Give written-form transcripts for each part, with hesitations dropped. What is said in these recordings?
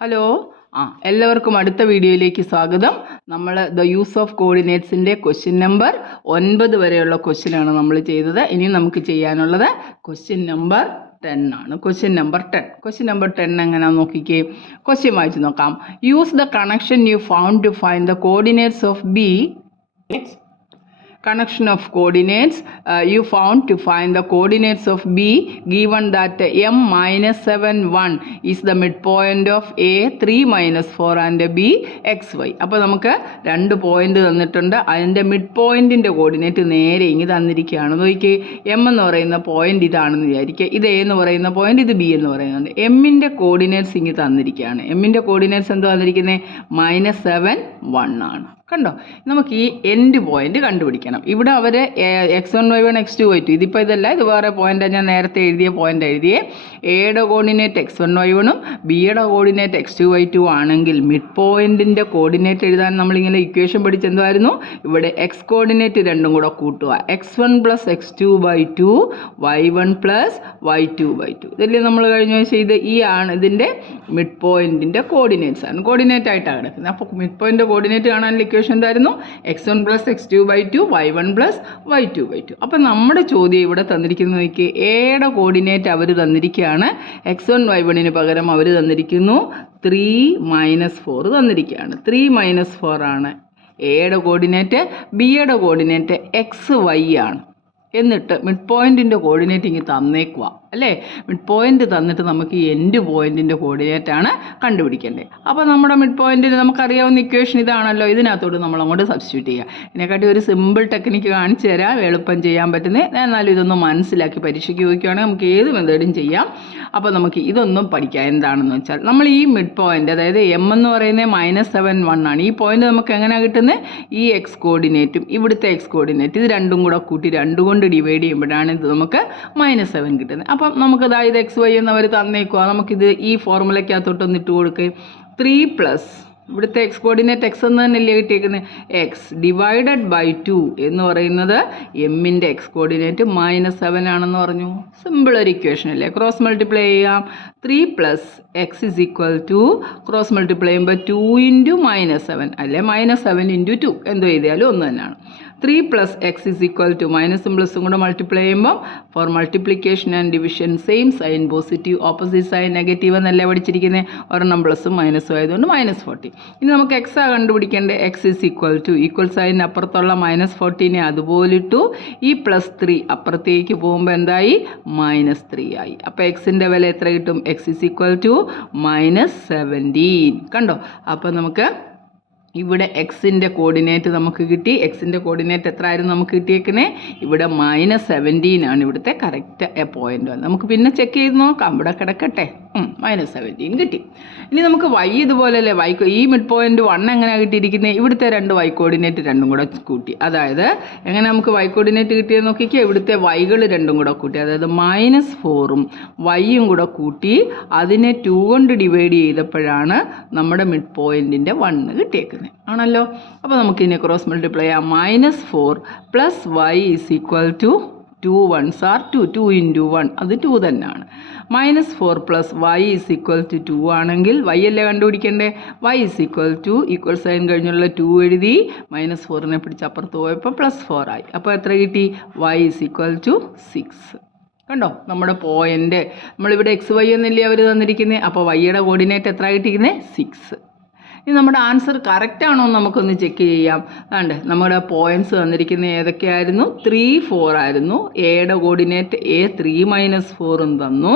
Hello എല്ലാവർക്കും അടുത്ത വീഡിയോയിലേക്ക് സ്വാഗതം. നമ്മൾ ദ യൂസ് ഓഫ് കോർഡിനേറ്റ്സിൻ്റെ ക്വസ്റ്റ്യൻ നമ്പർ 9 വരെയുള്ള ക്വസ്റ്റ്യനാണ് നമ്മൾ ചെയ്തത്. ഇനി നമുക്ക് ചെയ്യാനുള്ളത് ക്വസ്റ്റ്യൻ നമ്പർ 10 ആണ്. ക്വസ്റ്റ്യൻ നമ്പർ 10 എങ്ങനെയാണെന്ന് നോക്കിക്കേ. ക്വസ്റ്റ്യൻ വായിച്ച് നോക്കാം. Use the connection you found to find the coordinates of B. Connection of coordinates you found to find the coordinates of B given that m minus 7 1 is the midpoint of A 3 minus 4 and B xy. അപ്പോൾ നമുക്ക് രണ്ട് point തന്നിട്ടുണ്ട്. അതിൻ്റെ mid പോയിന്റിൻ്റെ coordinate നേരെ ഇങ്ങ് തന്നിരിക്കുകയാണ്. നോക്കിക്കേ, എം എന്ന് പറയുന്ന പോയിന്റ് ഇതാണെന്ന് വിചാരിക്കുക. ഇത് എ എന്ന് പറയുന്ന പോയിന്റ്, ഇത് ബി എന്ന് പറയുന്നുണ്ട്. എമ്മിൻ്റെ കോർഡിനേറ്റ്സ് ഇങ്ങ് തന്നിരിക്കുകയാണ്. എമ്മിൻ്റെ കോർഡിനേറ്റ്സ് എന്തോ തന്നിരിക്കുന്നത് -7 1 ആണ്. കണ്ടോ, നമുക്ക് ഈ എൻഡ് പോയിന്റ് കണ്ടുപിടിക്കണം. ഇവിടെ അവർ x1 y1 x2 y2, ഇതിപ്പോൾ ഇതല്ല, ഇത് വേറെ പോയിൻ്റാണ്. ഞാൻ നേരത്തെ എഴുതിയ പോയിന്റ് എഴുതിയേ. എയുടെ കോർഡിനേറ്റ് x1 y1ഉം ബിയുടെ കോർഡിനേറ്റ് x2 y2 ആണെങ്കിൽ മിഡ് പോയിന്റിൻ്റെ കോർഡിനേറ്റ് എഴുതാൻ നമ്മളിങ്ങനെ ഇക്വേഷൻ പഠിച്ചെന്തായിരുന്നു? ഇവിടെ എക്സ് കോർഡിനേറ്റ് രണ്ടും കൂടെ കൂട്ടുക. x1 + x2/2 y1 + y2/2. ഇതല്ലേ നമ്മൾ കഴിഞ്ഞ ദിവസം ഇത് ഈ ആണ് ഇതിൻ്റെ മിഡ് പോയിന്റിൻ്റെ കോർഡിനേറ്റ്സ് ആണ്, കോർഡിനേറ്റ് ആയിട്ടാണ് കിടക്കുന്നത്. അപ്പോൾ മിഡ് പോയിന്റിൻ്റെ കോർഡിനേറ്റ് കാണാനുള്ള ഇക്വേഷൻ എന്തായിരുന്നു? x1 + x2/2 y1 + y2/2. അപ്പം നമ്മുടെ ചോദ്യം ഇവിടെ തന്നിരിക്കുന്നത് നോക്കി, എയുടെ കോർഡിനേറ്റ് അവർ തന്നിരിക്കുകയാണ്. x1 y1ന് പകരം അവർ തന്നിരിക്കുന്നു 3 - 4 തന്നിരിക്കുകയാണ്. 3 - 4 ആണ് എയുടെ കോർഡിനേറ്റ്. ബിയുടെ കോർഡിനേറ്റ് xy ആണ്. എന്നിട്ട് മിഡ് പോയിന്റിൻ്റെ കോർഡിനേറ്റ് ഇങ്ങനെ തന്നേക്കുക അല്ലേ. മിഡ് പോയിന്റ് തന്നിട്ട് നമുക്ക് ഈ എൻഡ് പോയിന്റിൻ്റെ കോർഡിനേറ്റാണ് കണ്ടുപിടിക്കേണ്ടത്. അപ്പോൾ നമ്മുടെ മിഡ് പോയിന്റിന് നമുക്കറിയാവുന്ന ഇക്വേഷൻ ഇതാണല്ലോ. ഇതിനകത്തോട് നമ്മൾ അങ്ങോട്ട് സബ്സ്റ്റിറ്റ്യൂട്ട് ചെയ്യുക. ഇതിനെക്കാട്ടി ഒരു സിമ്പിൾ ടെക്നിക്ക് കാണിച്ചു തരാം, എളുപ്പം ചെയ്യാൻ പറ്റുന്നത്. എന്നാലും ഇതൊന്ന് മനസ്സിലാക്കി പരീക്ഷയ്ക്ക് ചോദിക്കുകയാണെങ്കിൽ നമുക്ക് ഏത് മെത്തേഡും ചെയ്യാം. അപ്പോൾ നമുക്ക് ഇതൊന്നും പഠിക്കാം. എന്താണെന്ന് വെച്ചാൽ നമ്മൾ ഈ മിഡ് പോയിന്റ്, അതായത് എം എന്ന് പറയുന്നത് -7 1 ആണ്. ഈ പോയിന്റ് നമുക്ക് എങ്ങനെയാണ് കിട്ടുന്നത്? ഈ എക്സ് കോർഡിനേറ്റും ഇവിടുത്തെ എക്സ് കോർഡിനേറ്റ് ഇത് രണ്ടും കൂടെ കൂട്ടി 2 കൊണ്ട് ഡിവൈഡ് ചെയ്യുമ്പോഴാണ് ഇത് നമുക്ക് -7 കിട്ടുന്നത്. അപ്പം നമുക്ക് അതായത് XY എന്നവർ തന്നേക്കുക. നമുക്കിത് ഈ ഫോർമുലയ്ക്കകത്തോട്ടൊന്ന് ഇട്ട് കൊടുക്കുക. 3 + ഇവിടുത്തെ എക്സ് കോർഡിനേറ്റ് എക്സ് എന്ന് തന്നെയല്ലേ കിട്ടിയേക്കുന്നത്, x/2 എന്ന് പറയുന്നത് എമ്മിൻ്റെ എക്സ് കോർഡിനേറ്റ് -7 ആണെന്ന് പറഞ്ഞു. സിമ്പിൾ ഒരു ഇക്വേഷൻ അല്ലേ. ക്രോസ് മൾട്ടിപ്ലൈ ചെയ്യാം. 3 + x = ക്രോസ് മൾട്ടിപ്ലൈ ചെയ്യുമ്പോൾ 2 × -7 അല്ലെ, -7 × 2 എന്തോ എഴുതിയാലും ഒന്ന് തന്നെയാണ്. 3 + x = മൈനസും പ്ലസും കൂടെ മൾട്ടിപ്ലൈ ചെയ്യുമ്പോൾ for multiplication and division same sign positive, opposite sign negative എന്നല്ലേ പഠിച്ചിരിക്കുന്നത്. ഒരെണ്ണം പ്ലസും മൈനസും ആയതുകൊണ്ട് -40. ഇനി നമുക്ക് എക്സാ കണ്ടുപിടിക്കേണ്ടത്. x = ഈക്വൽ സൈൻ അപ്പുറത്തുള്ള -40നെ അതുപോലെ ഇട്ടു. ഈ +3 അപ്പുറത്തേക്ക് പോകുമ്പോൾ എന്തായി? -3 ആയി. അപ്പോൾ എക്സിൻ്റെ വില എത്ര കിട്ടും? x = -17. കണ്ടോ, അപ്പോൾ നമുക്ക് ഇവിടെ എക്സിൻ്റെ കോർഡിനേറ്റ് നമുക്ക് കിട്ടി. എക്സിൻ്റെ കോർഡിനേറ്റ് എത്ര ആയിരുന്നു നമുക്ക് കിട്ടിയേക്കുന്നത്? ഇവിടെ -17 ആണ് ഇവിടുത്തെ കറക്റ്റ് പോയിന്റ്. നമുക്ക് പിന്നെ ചെക്ക് ചെയ്ത് നോക്കാം. ഇവിടെ കിടക്കട്ടെ. -17 കിട്ടി. ഇനി നമുക്ക് y ഇതുപോലെയല്ലേ. ഈ മിഡ് പോയിന്റ് 1 എങ്ങനെയാണ് കിട്ടിയിരിക്കുന്നത്? ഇവിടുത്തെ രണ്ട് y കോർഡിനേറ്റ് രണ്ടും കൂടെ കൂട്ടി. അതായത് എങ്ങനെ നമുക്ക് y കോർഡിനേറ്റ് കിട്ടിയെന്ന് നോക്കിക്കുക. ഇവിടുത്തെ വൈകൾ രണ്ടും കൂടെ കൂട്ടി, അതായത് -4ഉം y കൂടെ കൂട്ടി അതിനെ 2 കൊണ്ട് ഡിവൈഡ് ചെയ്തപ്പോഴാണ് നമ്മുടെ മിഡ് പോയിന്റിൻ്റെ 1 കിട്ടിയേക്കുന്നത് ആണല്ലോ. അപ്പോൾ നമുക്കിതിനെ ക്രോസ് മൾട്ടിപ്ലൈ ചെയ്യാം. -4 + y = 2 1s are 2, 2 × 1 അത് 2 തന്നെയാണ്. -4 + y = 2 ആണെങ്കിൽ y അല്ലേ കണ്ടുപിടിക്കണ്ടേ. y = ഈക്വൽ സൈൻ കഴിഞ്ഞുള്ള 2 എഴുതി, -4നെ പിടിച്ച് അപ്പുറത്ത് പോയപ്പോൾ +4 ആയി. അപ്പോൾ എത്ര കിട്ടി? y = 6. കണ്ടോ നമ്മുടെ പോയിന്റ്. നമ്മളിവിടെ XY എന്നല്ലേ അവർ തന്നിരിക്കുന്നത്. അപ്പോൾ വൈയുടെ കോർഡിനേറ്റ് എത്ര കിട്ടിയിരിക്കുന്നത്? 6. ഇനി നമ്മുടെ ആൻസർ കറക്റ്റ് ആണോ എന്ന് നമുക്കൊന്ന് ചെക്ക് ചെയ്യാം. അതുകൊണ്ട് നമ്മുടെ പോയിന്റ്സ് തന്നിരിക്കുന്നത് ഏതൊക്കെയായിരുന്നു? 3 4 ആയിരുന്നു. എയുടെ കോർഡിനേറ്റ് A 3 - 4 തന്നു.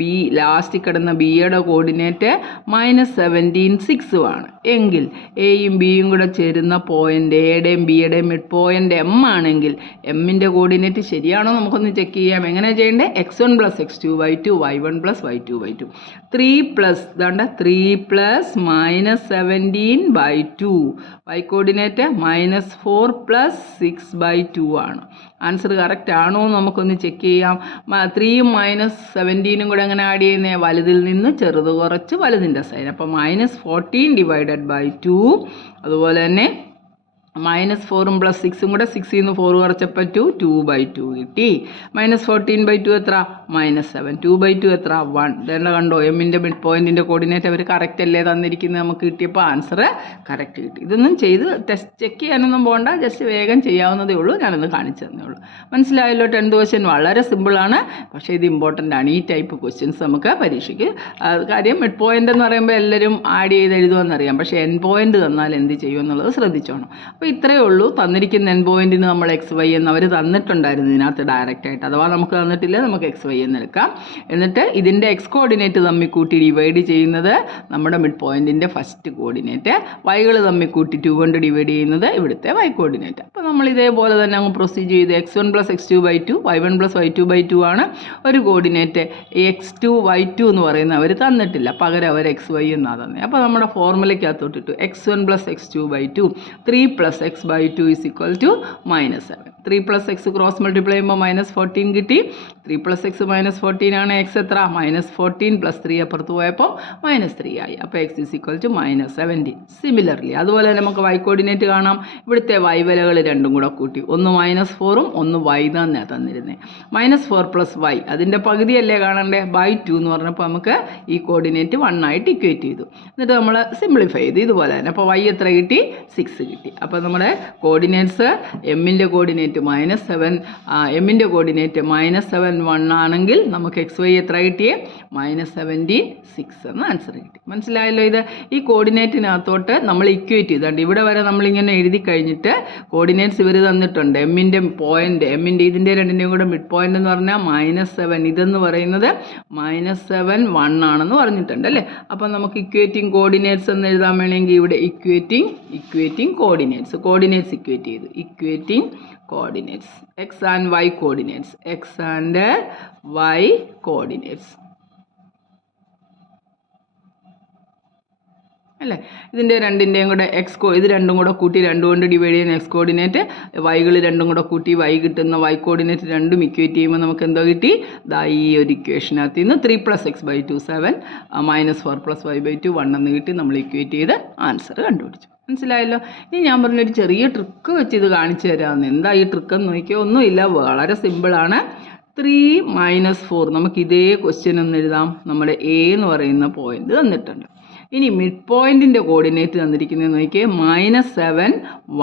ബി ലാസ്റ്റ് കിടന്ന ബിയുടെ കോർഡിനേറ്റ് -17 6 ആണ്. എങ്കിൽ എയും ബിയും കൂടെ ചേരുന്ന പോയിന്റ് എയുടെയും ബിയുടെയും മിഡ് പോയിന്റ് എം ആണെങ്കിൽ എമ്മിൻ്റെ കോർഡിനേറ്റ് ശരിയാണോ നമുക്കൊന്ന് ചെക്ക് ചെയ്യാം. എങ്ങനെ ചെയ്യേണ്ടത്? x1 + x2/2 y1 + y2/2. 3 + -17/2 y coordinate -4 + 6/2 ആണ്. ആൻസർ കറക്റ്റ് ആണോ എന്ന് നമുക്കൊന്ന് ചെക്ക് ചെയ്യാം. 3ഉം -17ഉം കൂടെ എങ്ങനെ ആഡ് ചെയ്യുന്നത്? വലുതിൽ നിന്ന് ചെറുത് കുറച്ച് വലുതിൻ്റെ സൈൻ. അപ്പോൾ -14 / 2. അതുപോലെ തന്നെ -4 + 6 കൂടെ 6 ൽ നിന്ന് 4 കുറച്ചപ്പോൾ 2/2 കിട്ടി. -14/2 എത്ര? -7. 2/2 എത്ര? 1. ഇതെല്ലാം കണ്ടോ, എമ്മിൻ്റെ മിഡ് പോയിൻറ്റിൻ്റെ കോർഡിനേറ്റ് അവർ കറക്റ്റ് അല്ലേ തന്നിരിക്കുന്നത്. നമുക്ക് കിട്ടിയപ്പോൾ ആൻസർ കറക്റ്റ് കിട്ടി. ഇതൊന്നും ചെയ്ത് ചെക്ക് ചെയ്യാനൊന്നും പോകണ്ട, ജസ്റ്റ് വേഗം ചെയ്യാവുന്നതേ ഉള്ളൂ. ഞാനൊന്ന് കാണിച്ചു തന്നേ ഉള്ളൂ. മനസ്സിലായല്ലോ? 10th ക്വസ്റ്റ്യൻ വളരെ സിമ്പിളാണ്, പക്ഷേ ഇത് ഇമ്പോർട്ടൻ്റ് ആണ്. ഈ ടൈപ്പ് ക്വസ്റ്റ്യൻസ് നമുക്ക് പരീക്ഷയ്ക്ക് കാര്യം മിഡ് പോയിൻ്റ് എന്ന് പറയുമ്പോൾ എല്ലാവരും ആഡ് ചെയ്ത് എഴുതുമെന്നറിയാം, പക്ഷേ എൻ പോയിൻ്റ് തന്നാൽ എന്ത് ചെയ്യും എന്നുള്ളത് ശ്രദ്ധിച്ചോണം. അപ്പോൾ ഇത്രയേ ഉള്ളൂ. തന്നിരിക്കുന്ന എൻ പോയിൻറ്റിന് നമ്മൾ XY എന്ന് അവർ തന്നിട്ടുണ്ടായിരുന്നു ഇതിനകത്ത് ഡയറക്റ്റായിട്ട്. അഥവാ നമുക്ക് തന്നിട്ടില്ല, നമുക്ക് XY എന്ന് എടുക്കാം. എന്നിട്ട് ഇതിൻ്റെ X കോർഡിനേറ്റ് തമ്മിൽ കൂട്ടി ഡിവൈഡ് ചെയ്യുന്നത് നമ്മുടെ മിഡ് പോയിൻറ്റിൻ്റെ ഫസ്റ്റ് കോർഡിനേറ്റ്, വൈകൾ തമ്മിൽ കൂട്ടി 2 കൊണ്ട് ഡിവൈഡ് ചെയ്യുന്നത് ഇവിടുത്തെ Y കോർഡിനേറ്റ്. അപ്പോൾ നമ്മൾ ഇതേപോലെ തന്നെ അങ്ങ് പ്രൊസീഡ് ചെയ്ത് x1 + x2/2 y1 + y2/2 ആണ് ഒരു കോർഡിനേറ്റ്. x2 y2 എന്ന് പറയുന്നത് അവർ തന്നിട്ടില്ല, പകരം അവർ XY എന്നാണ് തന്നെ. അപ്പോൾ നമ്മുടെ ഫോർമുലയ്ക്കകത്തോട്ടിട്ടു x1 + x2/2 3 + x/2 = -7. 3 + x cross multiply ചെയ്യുമ്പോൾ -14 കിട്ടി. 3 + x -14 ആണ്. x എത്ര? -14 + 3 അപ്പുറത്ത് പോയപ്പോൾ -3 ആയി. അപ്പോൾ x = -17. സിമിലർലി അതുപോലെ തന്നെ നമുക്ക് y കോർഡിനേറ്റ് കാണാം. ഇവിടുത്തെ y വിലകൾ രണ്ടും കൂടെ കൂട്ടി, ഒന്ന് -4ഉം ഒന്ന് y തന്നെ തന്നിരുന്നത്. -4 + y അതിൻ്റെ പകുതിയല്ലേ കാണണ്ടേ, /2 എന്ന് പറഞ്ഞപ്പോൾ നമുക്ക് ഈ കോർഡിനേറ്റ് 1 ആയിട്ട് ഇക്വേറ്റ് ചെയ്തു. എന്നിട്ട് നമ്മൾ സിംപ്ലിഫൈ ചെയ്തു ഇതുപോലെ തന്നെ. അപ്പോൾ y എത്ര കിട്ടി? 6 കിട്ടി. അപ്പോൾ നമ്മുടെ കോർഡിനേറ്റ്സ് എമ്മിൻ്റെ കോർഡിനേറ്റ് -7, എമ്മിൻ്റെ കോർഡിനേറ്റ് -7 1 ആണെങ്കിൽ നമുക്ക് XY എത്ര കിട്ടിയേ? -17 6 എന്ന ആൻസർ കിട്ടി. മനസ്സിലായല്ലോ? ഇത് ഈ കോർഡിനേറ്റിനകത്തോട്ട് നമ്മൾ ഇക്വേറ്റ് ചെയ്തുകൊണ്ട് ഇവിടെ വരെ നമ്മളിങ്ങനെ എഴുതി കഴിഞ്ഞിട്ട് കോർഡിനേറ്റ്സ് ഇവർ തന്നിട്ടുണ്ട്. എമ്മിൻ്റെ പോയിൻ്റ്, എമ്മിൻ്റെ ഇതിൻ്റെ രണ്ടിൻ്റെയും കൂടെ മിഡ് പോയിൻ്റ് എന്ന് പറഞ്ഞാൽ -7, ഇതെന്ന് പറയുന്നത് -7 1 ആണെന്ന് പറഞ്ഞിട്ടുണ്ട് അല്ലേ. അപ്പം നമുക്ക് ഇക്വേറ്റിംഗ് കോർഡിനേറ്റ്സ് എന്ന് എഴുതാൻ വേണമെങ്കിൽ ഇവിടെ ഇക്വേറ്റിംഗ് കോർഡിനേറ്റ്സ് ഇക്വേറ്റ് ചെയ്തു. Equating coordinates x and y coordinates, x and y coordinates അല്ലേ. ഇതിൻ്റെ രണ്ടിൻ്റെയും കൂടെ ഇത് രണ്ടും കൂടെ കൂട്ടി 2 കൊണ്ട് ഡിവൈഡ് ചെയ്യുന്ന x കോർഡിനേറ്റ്, വൈകൾ രണ്ടും കൂടെ കൂട്ടി y കിട്ടുന്ന y കോർഡിനേറ്റ് രണ്ടും ഇക്വേറ്റ് ചെയ്യുമ്പോൾ നമുക്ക് എന്തോ കിട്ടി? ഈ ഒരു ഇക്വേഷനകത്ത് നിന്ന് 3 + x/2 7 -4 + y/2 1 എന്ന് കിട്ടി. നമ്മൾ ഇക്വേറ്റ് ചെയ്ത് ആൻസർ കണ്ടുപിടിച്ചു. മനസ്സിലായല്ലോ? ഇനി ഞാൻ പറഞ്ഞൊരു ചെറിയ ട്രിക്ക് വെച്ച് ഇത് കാണിച്ചു തരാമെന്ന്. എന്താ ഈ ട്രിക്ക് എന്ന് നോക്കിയാൽ ഒന്നുമില്ല, വളരെ സിമ്പിളാണ്. 3 - 4 നമുക്ക് ഇതേ ക്വസ്റ്റ്യൻ ഒന്ന് എഴുതാം. നമ്മുടെ A എന്ന് പറയുന്ന പോയിന്റ് തന്നിട്ടുണ്ട്. ഇനി മിഡ് പോയിൻറ്റിൻ്റെ കോർഡിനേറ്റ് തന്നിരിക്കുന്നത് നോക്കിയാൽ -7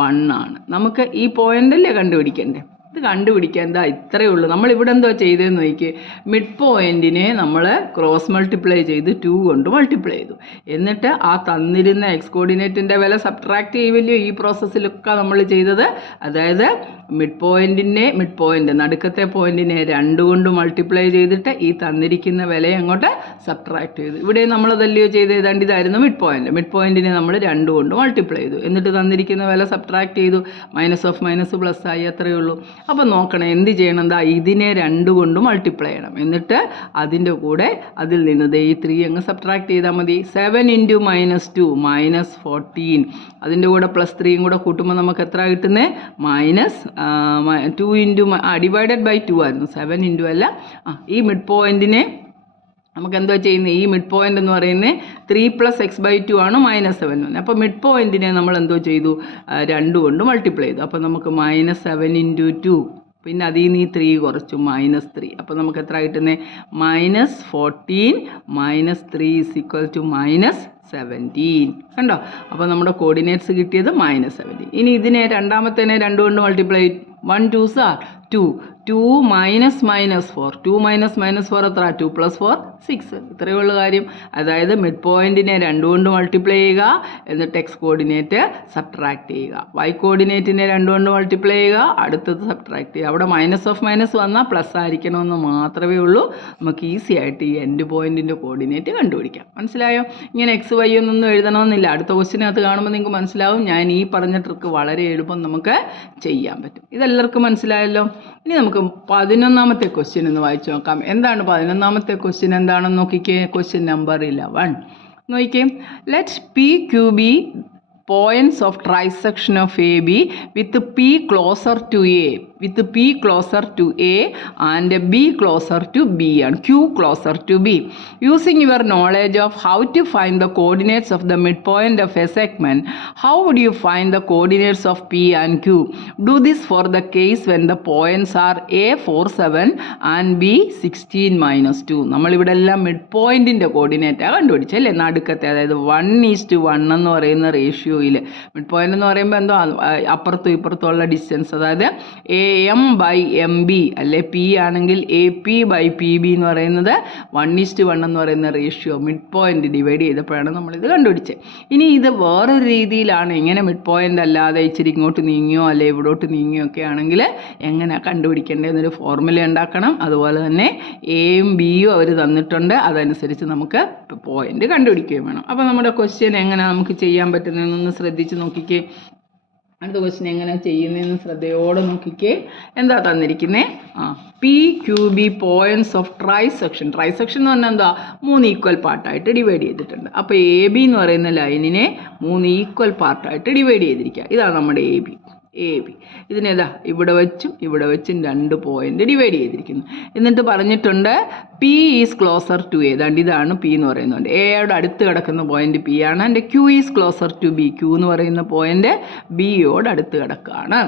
1 ആണ്. നമുക്ക് ഈ പോയിൻ്റല്ലേ കണ്ടുപിടിക്കണ്ടേ? ഇത് കണ്ടുപിടിക്കാൻ എന്താ ഇത്രയേ ഉള്ളൂ. നമ്മളിവിടെ എന്തോ ചെയ്തതെന്ന് നോക്കിയേ, മിഡ് പോയിൻറ്റിനെ നമ്മൾ ക്രോസ് മൾട്ടിപ്ലൈ ചെയ്ത് 2 കൊണ്ട് മൾട്ടിപ്ലൈ ചെയ്തു. എന്നിട്ട് ആ തന്നിരുന്ന എക്സ് കോർഡിനേറ്റിൻ്റെ വില സബ്ട്രാക്ട് ചെയ്യുമല്ലോ ഈ പ്രോസസ്സിലൊക്കെ നമ്മൾ ചെയ്തത്. അതായത് മിഡ് പോയിൻ്റ് നടുക്കത്തെ പോയിൻറ്റിനെ 2 കൊണ്ട് മൾട്ടിപ്ലൈ ചെയ്തിട്ട് ഈ തന്നിരിക്കുന്ന വിലയെ അങ്ങോട്ട് സബ്ട്രാക്ട് ചെയ്തു. ഇവിടെ നമ്മളതല്ലയോ ചെയ്ത് ഏതാണ്ട് ഇതായിരുന്നു മിഡ് പോയിൻറ്റിനെ നമ്മൾ 2 കൊണ്ട് മൾട്ടിപ്ലൈ ചെയ്തു. എന്നിട്ട് തന്നിരിക്കുന്ന വില സബ്ട്രാക്ട് ചെയ്തു. - പ്ലസ് ആയി, അത്രയേ ഉള്ളൂ. അപ്പോൾ നോക്കണം എന്ത് ചെയ്യണം, എന്താ ഇതിനെ 2 കൊണ്ട് മൾട്ടിപ്ലൈ ചെയ്യണം. എന്നിട്ട് അതിൻ്റെ കൂടെ അതിൽ നിന്ന് ഈ 3 അങ്ങ് സബ്ട്രാക്ട് ചെയ്താൽ മതി. 7 × -2 -14, അതിൻ്റെ കൂടെ +3 കൂടെ കൂട്ടുമ്പോൾ നമുക്ക് എത്ര കിട്ടുന്നത്? -2 ഡിവൈഡഡ് ബൈ 2 ആയിരുന്നു. 7 × അല്ല, ഈ മിഡ് പോയിൻറ്റിനെ നമുക്ക് എന്തോ ചെയ്യുന്നത്, ഈ മിഡ് പോയിൻ്റ് എന്ന് പറയുന്നത് 3 + x/2 ആണ് -7. അപ്പോൾ മിഡ് പോയിൻറ്റിനെ നമ്മൾ എന്തോ ചെയ്തു, 2 കൊണ്ട് മൾട്ടിപ്ലൈ ചെയ്തു. അപ്പോൾ നമുക്ക് -7 × 2, പിന്നെ അതിൽ നിന്ന് ഈ 3 കുറച്ചു -3. അപ്പോൾ നമുക്ക് എത്ര കിട്ടുന്നത്? -14 - 3 = -17. കണ്ടോ? അപ്പോൾ നമ്മുടെ കോർഡിനേറ്റ്സ് കിട്ടിയത് -17. ഇനി ഇതിനെ രണ്ടാമത്തേനെ 2 കൊണ്ട് മൾട്ടിപ്ലൈ, 1 2s are 2. 2 -4. 2 -4 എത്ര? 2 + 4 6. ഇത്രയേ ഉള്ളൂ കാര്യം. അതായത് മിഡ് പോയിൻറ്റിനെ 2 കൊണ്ട് മൾട്ടിപ്ലൈ ചെയ്യുക, എന്നിട്ട് എക്സ് കോർഡിനേറ്റ് സബ്ട്രാക്ട് ചെയ്യുക. വൈ കോർഡിനേറ്റിനെ 2 കൊണ്ട് മൾട്ടിപ്ലൈ ചെയ്യുക, അടുത്തത് സബ്ട്രാക്ട് ചെയ്യുക. അവിടെ -(-) വന്നാൽ പ്ലസ് ആയിരിക്കണമെന്ന് മാത്രമേ ഉള്ളൂ. നമുക്ക് ഈസി ആയിട്ട് ഈ എൻഡ് പോയിൻറ്റിൻ്റെ കോർഡിനേറ്റ് കണ്ടുപിടിക്കാം. മനസ്സിലായോ? ഇങ്ങനെ x y ഒന്നും എഴുതണമെന്നില്ല. അടുത്ത ക്വസ്റ്റിനകത്ത് കാണുമ്പോൾ നിങ്ങൾക്ക് മനസ്സിലാവും. ഞാൻ ഈ പറഞ്ഞ ട്രിക്ക് വളരെ എളുപ്പം നമുക്ക് ചെയ്യാൻ പറ്റും. ഇതെല്ലാവർക്കും മനസ്സിലായല്ലോ? ഇനി നമുക്ക് 11ാമത്തെ ക്വസ്റ്റ്യൻ ഒന്ന് വായിച്ചു നോക്കാം. എന്താണ് 11ാമത്തെ ക്വസ്റ്റ്യൻ എന്താണെന്ന് നോക്കിക്കേ. ക്വസ്റ്റ്യൻ നമ്പർ 11 നോക്കിക്കേ. Let PQ be points of trisection of AB with P closer to A, with P closer to A and B closer to B and Q closer to B. Using your knowledge of how to find the coordinates of the midpoint of a segment, how would you find the coordinates of P and Q? Do this for the case when the points are A 47 and B 16 minus 2. നമ്മളിവിടെ എല്ലാം mid പോയിന്റിൻ്റെ കോർഡിനേറ്റാണ് കണ്ടുപിടിച്ചല്ലേ, നടുക്കത്തെ, അതായത് 1:1 എന്ന് പറയുന്ന റേഷ്യോയിൽ. Mid point എന്ന് പറയുമ്പോൾ എന്തോ അപ്പുറത്തും ഇപ്പുറത്തുള്ള distance, അതായത് AM/MB അല്ലെ, പി ആണെങ്കിൽ AP/PB എന്ന് പറയുന്നത് 1:1 എന്ന് പറയുന്ന റേഷ്യോ മിഡ് പോയിന്റ് ഡിവൈഡ് ചെയ്തപ്പോഴാണ് നമ്മളിത് കണ്ടുപിടിച്ചത്. ഇനി ഇത് വേറൊരു രീതിയിലാണ്, ഇങ്ങനെ മിഡ് പോയിന്റ് അല്ലാതെ ഇച്ചിരി ഇങ്ങോട്ട് നീങ്ങിയോ അല്ലെ ഇവിടോട്ട് നീങ്ങിയോ ഒക്കെ ആണെങ്കിൽ എങ്ങനെ കണ്ടുപിടിക്കേണ്ടതെന്നൊരു ഫോർമുല ഉണ്ടാക്കണം. അതുപോലെ തന്നെ എയും ബിയും അവർ തന്നിട്ടുണ്ട്, അതനുസരിച്ച് നമുക്ക് പോയിന്റ് കണ്ടുപിടിക്കുകയും വേണം. അപ്പോൾ നമ്മുടെ ക്വസ്റ്റ്യൻ എങ്ങനെ നമുക്ക് ചെയ്യാൻ പറ്റുന്നതെന്നൊന്ന് ശ്രദ്ധിച്ച് നോക്കിക്കേ. അടുത്ത ക്വസ്റ്റ്യൻ എങ്ങനെ ചെയ്യുന്നതെന്ന് ശ്രദ്ധയോടെ നോക്കിക്കേ. എന്താ തന്നിരിക്കുന്നത്? PQB points of trisection. Trisection എന്ന് പറഞ്ഞാൽ എന്താ, 3 ഈക്വൽ പാർട്ടായിട്ട് ഡിവൈഡ് ചെയ്തിട്ടുണ്ട്. അപ്പോൾ AB എന്ന് പറയുന്ന ലൈനിനെ 3 ഈക്വൽ പാർട്ടായിട്ട് ഡിവൈഡ് ചെയ്തിരിക്കുക. ഇതാണ് നമ്മുടെ AB. ഇതിനേതാ ഇവിടെ വെച്ചും 2 പോയിന്റ് ഡിവൈഡ് ചെയ്തിരിക്കുന്നു. എന്നിട്ട് പറഞ്ഞിട്ടുണ്ട് P is closer to A. ഇതാണ് P എന്ന് പറയുന്നുണ്ട്. എയുടെ അടുത്ത് കിടക്കുന്ന പോയിന്റ് P ആണ്. And Q is closer to B. Q എന്ന് പറയുന്ന പോയിന്റ് Bയോട് അടുത്ത് കിടക്കുകയാണ്.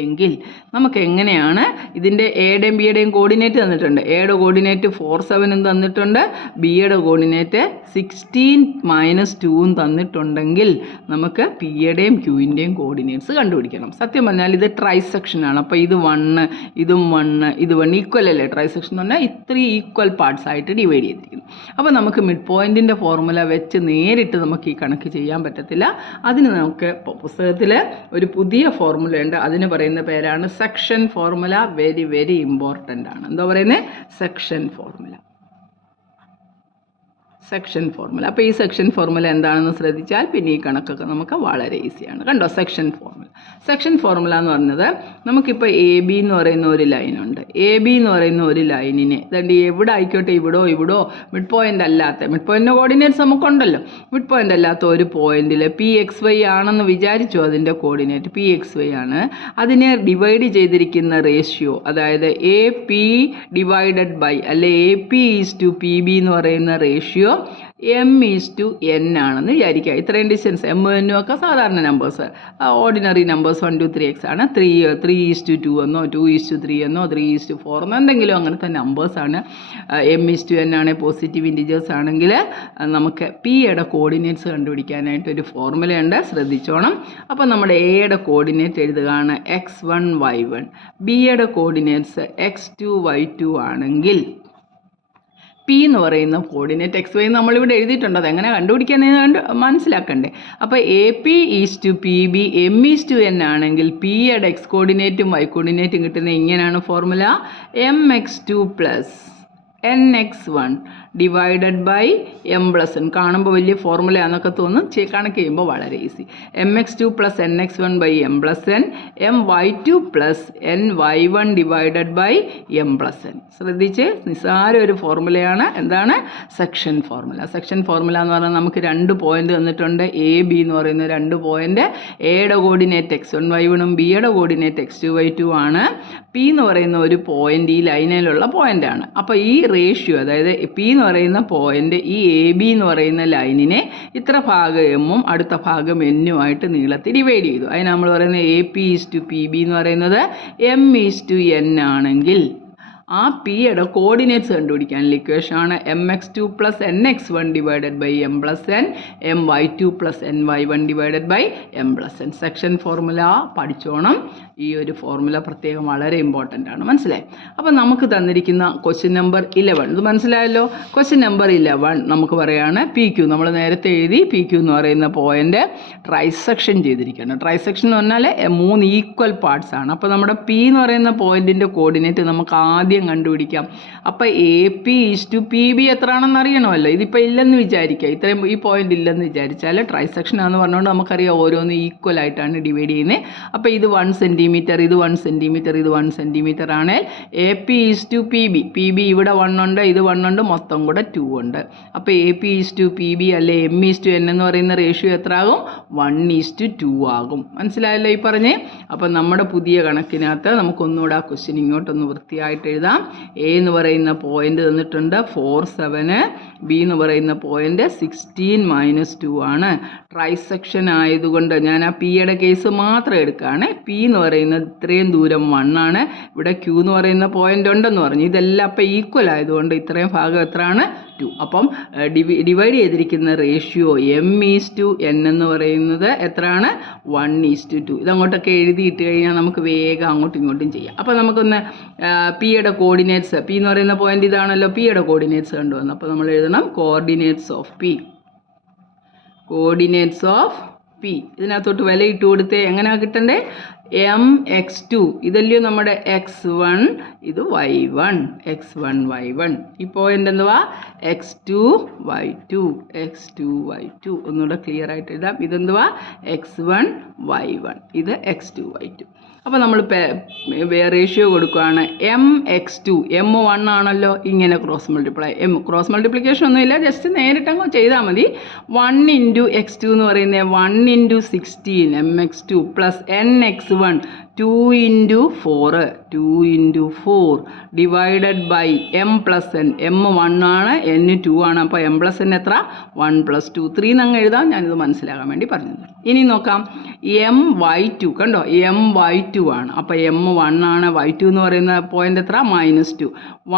എങ്കിൽ നമുക്ക് എങ്ങനെയാണ് ഇതിൻ്റെ എയുടെയും ബിയുടെയും കോർഡിനേറ്റ് തന്നിട്ടുണ്ട്. എയുടെ കോർഡിനേറ്റ് 47 തന്നിട്ടുണ്ട്, ബിയുടെ കോർഡിനേറ്റ് 16 - 2 തന്നിട്ടുണ്ടെങ്കിൽ നമുക്ക് പിയുടെയും ക്യൂവിൻ്റെയും കോർഡിനേറ്റ്സ് കണ്ടുപിടിക്കണം. സത്യം പറഞ്ഞാൽ ഇത് ട്രൈസെക്ഷനാണ്. അപ്പോൾ ഇത് 1, ഇതും 1, ഇത് 1 ഈക്വൽ അല്ലേ. ട്രൈസെക്ഷൻ എന്ന് പറഞ്ഞാൽ ഇത്രയും ഈക്വൽ പാർട്സ് ആയിട്ട് ഡിവൈഡ് ചെയ്തിരിക്കുന്നു. അപ്പോൾ നമുക്ക് മിഡ് പോയിൻറ്റിൻ്റെ ഫോർമുല വെച്ച് നേരിട്ട് നമുക്ക് ഈ കണക്ക് ചെയ്യാൻ പറ്റത്തില്ല. അതിന് നമുക്ക് പുസ്തകത്തിൽ ഒരു പുതിയ ഫോർമുല ഉണ്ട്. അതിന് പറയുന്ന പേരാണ് section formula. Very very important ആണ്. എന്താ പറയുന്നത്? Section formula. അപ്പോൾ ഈ സെക്ഷൻ ഫോർമുല എന്താണെന്ന് ശ്രദ്ധിച്ചാൽ പിന്നെ ഈ കണക്കൊക്കെ നമുക്ക് വളരെ ഈസിയാണ്. കണ്ടോ, സെക്ഷൻ ഫോർമുല എന്ന് പറഞ്ഞത് നമുക്കിപ്പോൾ AB എന്ന് പറയുന്ന ഒരു ലൈനുണ്ട്. AB എന്ന് പറയുന്ന ഒരു ലൈനിനെ എവിടെ ആയിക്കോട്ടെ, ഇവിടോ മിഡ് പോയിൻ്റ് അല്ലാത്ത, മിഡ് പോയിൻ്റിൻ്റെ കോർഡിനേറ്റ്സ് നമുക്കുണ്ടല്ലോ, മിഡ് പോയിൻ്റ് അല്ലാത്ത ഒരു പോയിന്റിൽ PXY ആണെന്ന് വിചാരിച്ചു. അതിൻ്റെ കോർഡിനേറ്റ് PXY ആണ്. അതിനെ ഡിവൈഡ് ചെയ്തിരിക്കുന്ന റേഷ്യോ, അതായത് AP ഡിവൈഡഡ് ബൈ അല്ലെ AP/PB എന്ന് പറയുന്ന റേഷ്യോ M/N ആണെന്ന് വിചാരിക്കുക. ഇത്രയും ഡിസ്റ്റൻസ് M N ഒക്കെ സാധാരണ നമ്പേഴ്സ്, ഓർഡിനറി നമ്പേഴ്സ് 1 2 3 x ആണ്. 3:2 എന്നോ 2:3 എന്നോ 3:4 എന്നോ എന്തെങ്കിലും അങ്ങനത്തെ നമ്പേഴ്സാണ്. M/N ആണ് പോസിറ്റീവ് ഇൻറ്റിജേഴ്സ് ആണെങ്കിൽ നമുക്ക് Pയുടെ കോർഡിനേറ്റ്സ് കണ്ടുപിടിക്കാനായിട്ട് ഒരു ഫോർമുലയുണ്ട്, ശ്രദ്ധിച്ചോണം. അപ്പോൾ നമ്മുടെ എയുടെ കോർഡിനേറ്റ് എഴുതുകയാണ് x1 y1, ബിയുടെ കോർഡിനേറ്റ്സ് x2 y2 ആണെങ്കിൽ P എന്ന് പറയുന്ന കോർഡിനേറ്റ് XY നമ്മളിവിടെ എഴുതിയിട്ടുണ്ട്. അതെങ്ങനെ കണ്ടുപിടിക്കാമെന്ന് മനസ്സിലാക്കണ്ടേ. അപ്പോൾ AP/PB M/N ആണെങ്കിൽ Pയുടെ X കോർഡിനേറ്റും Y കോർഡിനേറ്റും കിട്ടുന്നത് ഇങ്ങനെയാണ് formula: MX2 + NX1 divided by M+N. കാണുമ്പോൾ വലിയ ഫോർമുലയാണെന്നൊക്കെ തോന്നും, കണക്ക് ചെയ്യുമ്പോൾ വളരെ easy. MX2 + NX1 / M+N, MY2 + NY1 divided by M+N. ശ്രദ്ധിച്ച്, നിസ്സാര ഒരു ഫോർമുലയാണ്. എന്താണ്? Section formula. സെക്ഷൻ ഫോർമുല എന്ന് പറഞ്ഞാൽ നമുക്ക് 2 പോയിന്റ് തന്നിട്ടുണ്ട്. AB എന്ന് പറയുന്ന 2 പോയിന്റ്. എയുടെ കോർഡിനേറ്റ് x1 y1ഉം ബിയുടെ കോർഡിനേറ്റ് x2 y2 ആണ്. P എന്ന് പറയുന്ന ഒരു പോയിന്റ് ഈ ലൈനിലുള്ള പോയിന്റാണ്. അപ്പോൾ ഈ റേഷ്യോ, അതായത് P എന്ന് പറയുന്ന പോയിന്റ് ഈ AB എന്ന് പറയുന്ന ലൈനിനെ ഇത്ര ഭാഗം എമ്മും അടുത്ത ഭാഗം എന്നുമായിട്ട് നീളത്തിൽ ഡിവൈഡ് ചെയ്തു. അതിന് നമ്മൾ പറയുന്നത് AP/PB എന്ന് പറയുന്നത് M/N ആണെങ്കിൽ ആ പിയുടെ കോർഡിനേറ്റ്സ് കണ്ടുപിടിക്കാനുള്ള ഇക്വേഷനാണ് MX2 + NX1 divided by M+N, MY2 + NY1 divided by M+N. Section formula പഠിച്ചോണം. ഈ ഒരു ഫോർമുല പ്രത്യേകം വളരെ ഇമ്പോർട്ടൻ്റ് ആണ്. മനസ്സിലായി? അപ്പോൾ നമുക്ക് തന്നിരിക്കുന്ന ക്വസ്റ്റ്യൻ നമ്പർ 11 ഇത് മനസ്സിലായല്ലോ. ക്വസ്റ്റ്യൻ നമ്പർ 11 നമുക്ക് പറയുകയാണ് PQ. നമ്മൾ നേരത്തെ എഴുതി PQ എന്ന് പറയുന്ന പോയിന്റ് ട്രൈസെക്ഷൻ ചെയ്തിരിക്കുകയാണ്. ട്രൈസെക്ഷൻ എന്ന് പറഞ്ഞാൽ 3 ഈക്വൽ പാർട്സ് ആണ്. അപ്പോൾ നമ്മുടെ P എന്ന് പറയുന്ന പോയിന്റിൻ്റെ കോർഡിനേറ്റ് നമുക്ക് ആദ്യം ആദ്യം കണ്ടുപിടിക്കാം. അപ്പോൾ AP/PB എത്രയാണെന്ന് അറിയണമല്ലോ. ഇതിപ്പോൾ ഇല്ലെന്ന് വിചാരിക്കുക, ഇത്രയും ഈ പോയിന്റ് ഇല്ലെന്ന് വിചാരിച്ചാൽ ട്രൈസെക്ഷൻ ആണെന്ന് പറഞ്ഞുകൊണ്ട് നമുക്കറിയാം ഓരോന്ന് ഈക്വൽ ആയിട്ടാണ് ഡിവൈഡ് ചെയ്യുന്നത്. അപ്പോൾ ഇത് 1 സെൻറ്റിമീറ്റർ, ഇത് 1 സെൻറ്റിമീറ്റർ, ഇത് 1 സെൻറ്റിമീറ്റർ ആണ്. AP/PB, PB ഇവിടെ 1 ഉണ്ട്, ഇത് 1 ഉണ്ട്, മൊത്തം കൂടെ 2 ഉണ്ട്. അപ്പോൾ AP/PB അല്ലെ M/N എന്ന് പറയുന്ന റേഷ്യോ എത്ര ആകും? 1:2 ആകും. മനസ്സിലായല്ലോ ഈ പറഞ്ഞേ. അപ്പം നമ്മുടെ പുതിയ കണക്കിനകത്ത് നമുക്കൊന്നുകൂടെ ആ ക്വസ്റ്റ്യൻ ഇങ്ങോട്ടൊന്ന് വൃത്തിയായിട്ട് എഴുതാം. എ എന്ന് പറയുന്ന പോയിന്റ് തന്നിട്ടുണ്ട് 47, ബി എന്ന് പറയുന്ന പോയിന്റ് 16 - 2 ആണ്. ട്രൈസെക്ഷൻ ആയതുകൊണ്ട് ഞാൻ ആ പിയുടെ കേസ് മാത്രം എടുക്കുകയാണ്. പി എന്ന് പറയുന്നത് ഇത്രയും ദൂരം 1 ആണ്, ഇവിടെ ക്യൂ എന്ന് പറയുന്ന പോയിന്റ് ഉണ്ടെന്ന് പറഞ്ഞു. ഇതെല്ലാം അപ്പം ഈക്വൽ ആയതുകൊണ്ട് ഇത്രയും ഭാഗം എത്രയാണ്? 2. അപ്പം ഡിവൈഡ് ചെയ്തിരിക്കുന്ന റേഷ്യോ M/N എന്ന് പറയുന്നത് എത്രയാണ്? 1:2. ഇതങ്ങോട്ടൊക്കെ എഴുതിയിട്ട് കഴിഞ്ഞാൽ നമുക്ക് വേഗം അങ്ങോട്ടും ഇങ്ങോട്ടും ചെയ്യാം. അപ്പോൾ നമുക്കൊന്ന് പിയുടെ കോർഡിനേറ്റ്സ്, പി എന്ന് പറയുന്ന പോയിന്റ് ഇതാണല്ലോ, പിയുടെ കോർഡിനേറ്റ്സ് കണ്ടുവന്നു. അപ്പോൾ നമ്മൾ എഴുതണം coordinates of P. Coordinates of P ഇതിനകത്തോട്ട് വില ഇട്ട് കൊടുത്തേ എങ്ങനെയാണ് കിട്ടണ്ടേ? MX2 ഇതല്ലയോ നമ്മുടെ X1, ഇത് Y1, X1 Y1. ഈ പോയിന്റ് എന്തുവാ? X2 Y2, X2 Y2. ഒന്നുകൂടെ ക്ലിയർ ആയിട്ട് എഴുതാം. ഇതെന്തുവാ? X1 Y1, ഇത് X2 Y2. അപ്പോൾ നമ്മൾ റേഷ്യോ കൊടുക്കുകയാണ്. MX2, M1 ആണല്ലോ, ഇങ്ങനെ ക്രോസ് മൾട്ടിപ്ലൈ. ക്രോസ് മൾട്ടിപ്ലിക്കേഷൻ ഒന്നുമില്ല, ജസ്റ്റ് നേരിട്ടങ്ങ് ചെയ്താൽ മതി. 1 × X2 എന്ന് പറയുന്നത് 1 × 16 MX2 plus NX1 2 × 4, 2 × 4 divided by M + N. M1 ആണ്, N 2 ആണ്. അപ്പോൾ M + N എത്ര? 1 + 2, 3 എന്നങ്ങ് എഴുതാം. ഞാനിത് മനസ്സിലാകാൻ വേണ്ടി പറഞ്ഞത്. ഇനി നോക്കാം, MY2 കണ്ടോ, MY2 ആണ്. അപ്പോൾ M1 ആണ്, Y2 എന്ന് പറയുന്ന പോയിന്റ് എത്ര? -2.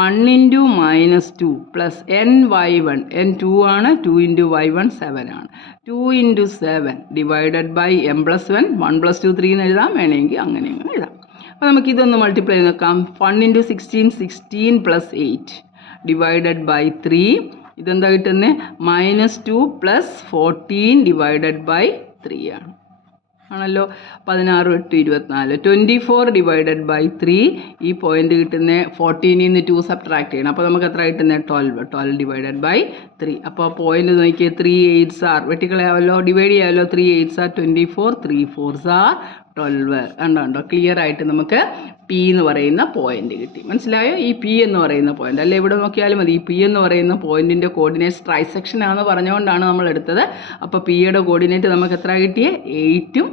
1 × -2 പ്ലസ് NY1, N2 ആണ്, 2 × Y1 7 ആണ്. 2 × 7 ഡിവൈഡഡ് ബൈ M + 1, 1 + 2 3 എന്ന് എഴുതാം, വേണമെങ്കിൽ അങ്ങനെ എഴുതാം. അപ്പോൾ നമുക്കിതൊന്ന് മൾട്ടിപ്ലൈ ചെയ്ത് നോക്കാം. 1 × 16 16 + 8 ഡിവൈഡഡ് ബൈ 3. ഇതെന്താ കിട്ടുന്നത്? -2 + 14 ഡിവൈഡഡ് ബൈ 3 ആണ്. ആണല്ലോ. 16 8 24, 24 ഡിവൈഡഡ് ബൈ 3. ഈ പോയിന്റ് കിട്ടുന്ന 14 നിന്ന് 2 സബ്ട്രാക്ട് ചെയ്യണം. അപ്പോൾ നമുക്ക് എത്ര കിട്ടുന്നത്? 12 ഡിവൈഡഡ് ബൈ 3. അപ്പോൾ പോയിന്റ് നോക്കിയാൽ 3 8s ആർ വെട്ടിക്കളയാമല്ലോ, ഡിവൈഡ് ചെയ്യാമല്ലോ. 3 8s ആർ 24, 3 4s ആർ 12. കണ്ടോ, ക്ലിയർ ആയിട്ട് നമുക്ക് പി എന്ന് പറയുന്ന പോയിന്റ് കിട്ടി. മനസ്സിലായോ? ഈ പി എന്ന് പറയുന്ന പോയിന്റ് അല്ലെ, ഇവിടെ നോക്കിയാലും മതി. ഈ പി എന്ന് പറയുന്ന പോയിന്റിൻ്റെ കോർഡിനേറ്റ്സ് ട്രൈസെക്ഷൻ ആണെന്ന് പറഞ്ഞുകൊണ്ടാണ് നമ്മൾ എടുത്തത്. അപ്പോൾ പിയുടെ കോർഡിനേറ്റ് നമുക്ക് എത്ര കിട്ടിയേ? 8ഉം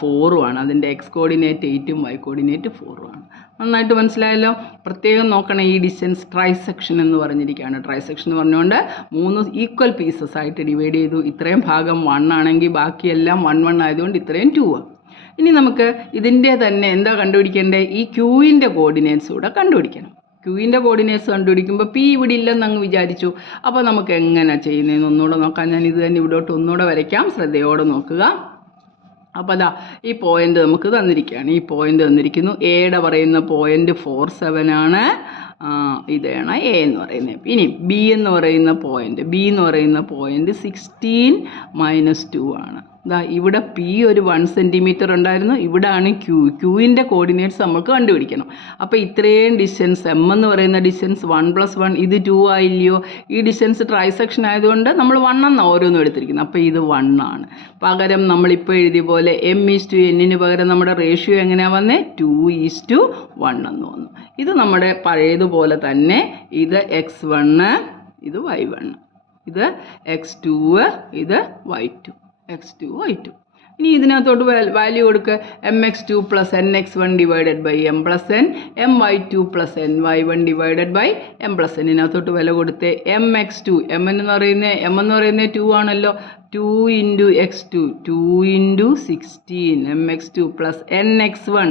4ഉം ആണ്. അതിൻ്റെ എക്സ് കോർഡിനേറ്റ് 8ഉം വൈ കോർഡിനേറ്റ് 4ഉം ആണ്. നന്നായിട്ട് മനസ്സിലായല്ലോ. പ്രത്യേകം നോക്കണം, ഈ ഡിസ്റ്റൻസ് ട്രൈസെക്ഷൻ എന്ന് പറഞ്ഞിരിക്കുകയാണ്. ട്രൈസെക്ഷൻ എന്ന് പറഞ്ഞുകൊണ്ട് 3 ഈക്വൽ പീസസ് ആയിട്ട് ഡിവൈഡ് ചെയ്തു. ഇത്രയും ഭാഗം 1 ആണെങ്കിൽ ബാക്കിയെല്ലാം 1 1 ആയതുകൊണ്ട് ഇത്രയും 2 ആണ്. ഇനി നമുക്ക് ഇതിൻ്റെ തന്നെ എന്താ കണ്ടുപിടിക്കേണ്ടത്? ഈ ക്യൂവിൻ്റെ കോർഡിനേറ്റ്സ് കൂടെ കണ്ടുപിടിക്കണം. ക്യൂവിൻ്റെ കോർഡിനേറ്റ്സ് കണ്ടുപിടിക്കുമ്പോൾ പി ഇവിടെ ഇല്ലെന്ന് അങ്ങ് വിചാരിച്ചു. അപ്പോൾ നമുക്ക് എങ്ങനെ ചെയ്യുന്നതെന്ന് ഒന്നുകൂടെ നോക്കാം. ഞാൻ ഇത് തന്നെ ഇവിടോട്ട് ഒന്നുകൂടെ വരയ്ക്കാം, ശ്രദ്ധയോടെ നോക്കുക. അപ്പോൾ അതാ ഈ പോയിന്റ് നമുക്ക് തന്നിരിക്കുകയാണ്. ഈ പോയിന്റ് തന്നിരിക്കുന്നു. എയുടെ പറയുന്ന പോയിന്റ് 47 ആണ്. ഇതാണ് എ എന്ന് പറയുന്നത്. ഇനി ബി എന്ന് പറയുന്ന പോയിന്റ് 16 - 2 ആണ്. ഇതാ ഇവിടെ പി ഒരു 1 സെൻറ്റിമീറ്റർ ഉണ്ടായിരുന്നു. ഇവിടാണ് ക്യൂവിൻ്റെ കോർഡിനേറ്റ്സ് നമുക്ക് കണ്ടുപിടിക്കണം. അപ്പോൾ ഇത്രയും ഡിസ്റ്റൻസ് എം എന്ന് പറയുന്ന ഡിസ്റ്റൻസ് 1 + 1, ഇത് 2 ആയില്ലയോ? ഈ ഡിസ്റ്റൻസ് ട്രൈസെക്ഷൻ ആയതുകൊണ്ട് നമ്മൾ 1 എന്നാണ് ഓരോന്നും എടുത്തിരിക്കുന്നത്. അപ്പോൾ ഇത് 1 ആണ്. പകരം നമ്മളിപ്പോൾ എഴുതിയ പോലെ M/N പകരം നമ്മുടെ റേഷ്യോ എങ്ങനെയാണ് വന്നേ? 2:1 എന്ന് വന്നു. ഇത് നമ്മുടെ പഴയതുപോലെ തന്നെ. ഇത് X1, ഇത് Y1, ഇത് X2, ഇത് Y2, X2 Y2. ഇനി ഇതിനകത്തോട്ട് വാല്യൂ കൊടുക്കുക. MX2 + NX1 divided by M + N, MY2 + NY1 divided by M + N. ഇതിനകത്തോട്ട് വില കൊടുത്ത് MX2, M എന്ന് പറയുന്നത് 2 ആണല്ലോ. 2 × X2, 2 × 16 MX2 + NX1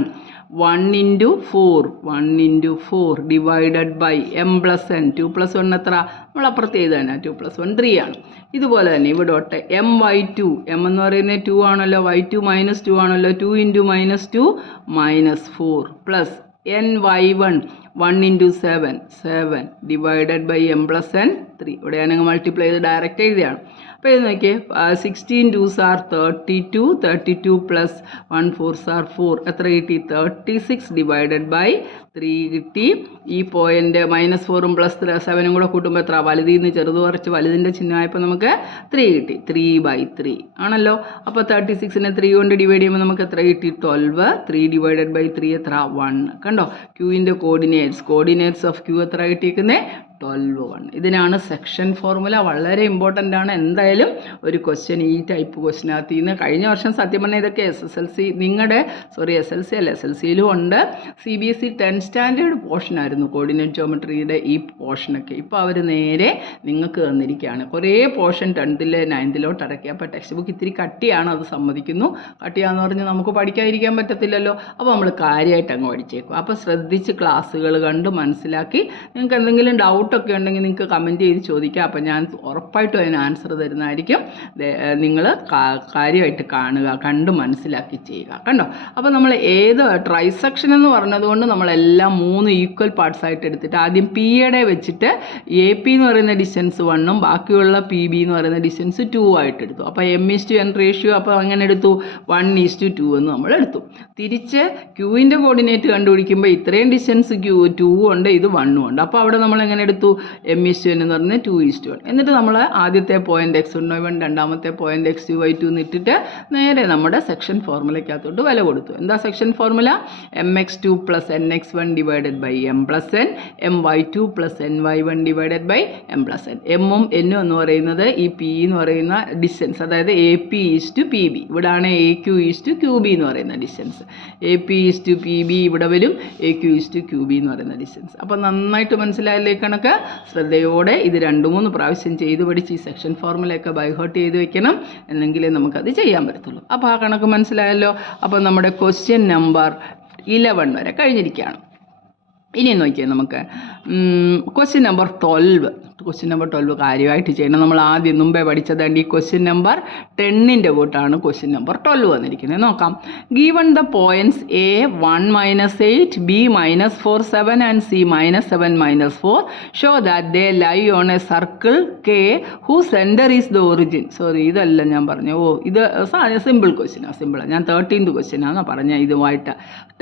1 × 4, 1 × 4 divided by M + N. 2 + 1 എത്ര? നമ്മൾ അപ്പുറത്ത് ചെയ്താണ്. 2 + 1 3 ആണ്. ഇതുപോലെ തന്നെ ഇവിടോട്ട് MY2, M എന്ന് പറയുന്നത് 2 ആണല്ലോ, Y2 -2 ആണല്ലോ. 2 × -2 -4 plus NY1 1 into 7 divided by m plus n 3. ഇവിടെ ഞാനങ്ങ് മൾട്ടിപ്ലൈ ചെയ്ത് ഡയറക്റ്റ് എഴുതിയാണ്. അപ്പോൾ ഇത് നോക്കിയേ, 16 2s are 32 plus 1 4s are 4 എത്ര കിട്ടി? 36 ഡിവൈഡഡ് ബൈ 3 കിട്ടി. ഈ പോയിൻ്റ് -4ഉം +7ഉം കൂടെ കൂട്ടുമ്പോൾ എത്ര? വലുതിൽ നിന്ന് ചെറുത് കുറച്ച് വലുതിൻ്റെ ചിഹ്നമായപ്പോൾ നമുക്ക് 3 കിട്ടി. 3/3 ആണല്ലോ. അപ്പോൾ 36നെ 3 കൊണ്ട് ഡിവൈഡ് ചെയ്യുമ്പോൾ നമുക്ക് എത്ര കിട്ടി? 12. 3 ഡിവൈഡഡ് ബൈ 3 എത്ര? 1. കണ്ടോ, ക്യൂവിൻ്റെ കോർഡിനേറ്റ്സ് ഓഫ് ക്യൂ എത്ര കിട്ടിയിരിക്കുന്നത്? 12 1. ഇതിനാണ് സെക്ഷൻ ഫോർമുല. വളരെ ഇമ്പോർട്ടൻ്റ് ആണ്. എന്തായാലും ഒരു ക്വസ്റ്റ്യൻ ഈ ടൈപ്പ് ക്വസ്റ്റ്യനകത്ത് നിന്ന് കഴിഞ്ഞ വർഷം സത്യം പറഞ്ഞാൽ ഇതൊക്കെ SSLC നിങ്ങളുടെ SLC അല്ല, SLCയിലും ഉണ്ട്. CBSE 10th സ്റ്റാൻഡേർഡ് പോർഷനായിരുന്നു കോർഡിനേറ്റ് ജോമെട്രിയുടെ ഈ പോർഷനൊക്കെ. ഇപ്പോൾ അവർ നേരെ നിങ്ങൾക്ക് തന്നിരിക്കുകയാണ്. കുറേ പോർഷൻ 10th 9th ഇറക്കി. അപ്പോൾ ടെക്സ്റ്റ് ബുക്ക് ഇത്തിരി കട്ടിയാണ്, അത് സമ്മതിക്കുന്നു. കട്ടിയാന്ന് പറഞ്ഞ് നമുക്ക് പഠിക്കാതിരിക്കാൻ പറ്റത്തില്ലല്ലോ. അപ്പോൾ നമ്മൾ കാര്യമായിട്ട് അങ്ങ് പഠിച്ചേക്കും. അപ്പോൾ ശ്രദ്ധിച്ച് ക്ലാസ്സുകൾ കണ്ട് മനസ്സിലാക്കി നിങ്ങൾക്ക് എന്തെങ്കിലും ഡൗട്ടൊക്കെ ഉണ്ടെങ്കിൽ നിങ്ങൾക്ക് കമൻറ്റ് ചെയ്ത് ചോദിക്കുക. അപ്പോൾ ഞാൻ ഉറപ്പായിട്ടും അതിന് ആൻസർ തരുന്നതായിരിക്കും. നിങ്ങൾ കാര്യമായിട്ട് കാണുക, കണ്ട് മനസ്സിലാക്കി ചെയ്യുക. കണ്ടോ, അപ്പോൾ നമ്മൾ ഏത് ട്രൈസെക്ഷൻ എന്ന് പറഞ്ഞതുകൊണ്ട് നമ്മളെല്ലാം 3 ഈക്വൽ പാർട്സ് ആയിട്ട് എടുത്തിട്ട് ആദ്യം പിയുടെ വെച്ചിട്ട് AP എന്ന് പറയുന്ന ഡിസ്റ്റൻസ് 1ഉം ബാക്കിയുള്ള PB എന്ന് പറയുന്ന ഡിസ്റ്റൻസ് 2 ആയിട്ട് എടുത്തു. അപ്പോൾ m:n റേഷ്യോ അപ്പോൾ അങ്ങനെ എടുത്തു 1:2 എന്ന് നമ്മൾ എടുത്തു. തിരിച്ച് ക്യൂവിൻ്റെ കോർഡിനേറ്റ് കണ്ടുപിടിക്കുമ്പോൾ ഇത്രയും ഡിസ്റ്റൻസ് 2 ഉണ്ട്, ഇത് 1 ഉണ്ട്. അപ്പോൾ അവിടെ നമ്മൾ എങ്ങനെ എടുത്തു? m:n എന്ന് പറഞ്ഞാൽ 2:1. എന്നിട്ട് നമ്മൾ ആദ്യത്തെ പോയിന്റ് x1y1, രണ്ടാമത്തെ പോയിന്റ് x2y2 എന്നിട്ടിട്ട് നേരെ നമ്മുടെ സെക്ഷൻ ഫോർമുലയ്ക്കകത്തോട്ട് വില കൊടുത്തു. എന്താ section formula? mx2 plus nx1 divided by m plus n, my2 plus ny1 divided by m plus n. എമ്മും എന്നും എന്ന് പറയുന്നത് ഈ p എന്ന് പറയുന്ന ഡിസ്റ്റൻസ്, അതായത് AP ഈസ് ടു PB. ഇവിടാണ് AQ ഈസ് ടു QB എന്ന് പറയുന്ന distance. AP is to PB ഇവിടെ വരും, AQ ഈസ് ടു QB എന്ന് പറയുന്ന ഡിസ്റ്റൻസ്. അപ്പോൾ നന്നായിട്ട് മനസ്സിലായില്ലേ കണക്ക്? ശ്രദ്ധയോടെ ഇത് 2-3 പ്രാവശ്യം ചെയ്ത് പഠിച്ച് ഈ സെക്ഷൻ ഫോർമുലയൊക്കെ ബൈഹേർട്ട് ചെയ്ത് വെക്കണം, എന്നെങ്കിലേ നമുക്കത് ചെയ്യാൻ പറ്റത്തുള്ളൂ. അപ്പോൾ ആ കണക്ക് മനസ്സിലായല്ലോ. അപ്പോൾ നമ്മുടെ ക്വസ്റ്റ്യൻ നമ്പർ 11 വരെ കഴിഞ്ഞിരിക്കുകയാണ്. ഇനി നോക്കിയാൽ നമുക്ക് ക്വസ്റ്റ്യൻ നമ്പർ 12 കാര്യമായിട്ട് ചെയ്യണം. നമ്മൾ ആദ്യം മുമ്പേ പഠിച്ചതാണ്. ഈ ക്വസ്റ്റ്യൻ നമ്പർ 10ൻ്റെ കൂട്ടാണ് ക്വസ്റ്റ്യൻ നമ്പർ 12 വന്നിരിക്കുന്നത്. നോക്കാം. Given the points A 1 - 8, B -4 7 and C -7 -4 show that they lie on a circle K who centre is the origin. Sorry, ഇതല്ല ഞാൻ പറഞ്ഞു. ഇത് സിമ്പിൾ ക്വസ്റ്റ്യനാണ്, സിമ്പിളാണ്. ഞാൻ 13th ക്വസ്റ്റ്യനാണെന്ന് പറഞ്ഞാൽ ഇതുമായിട്ട്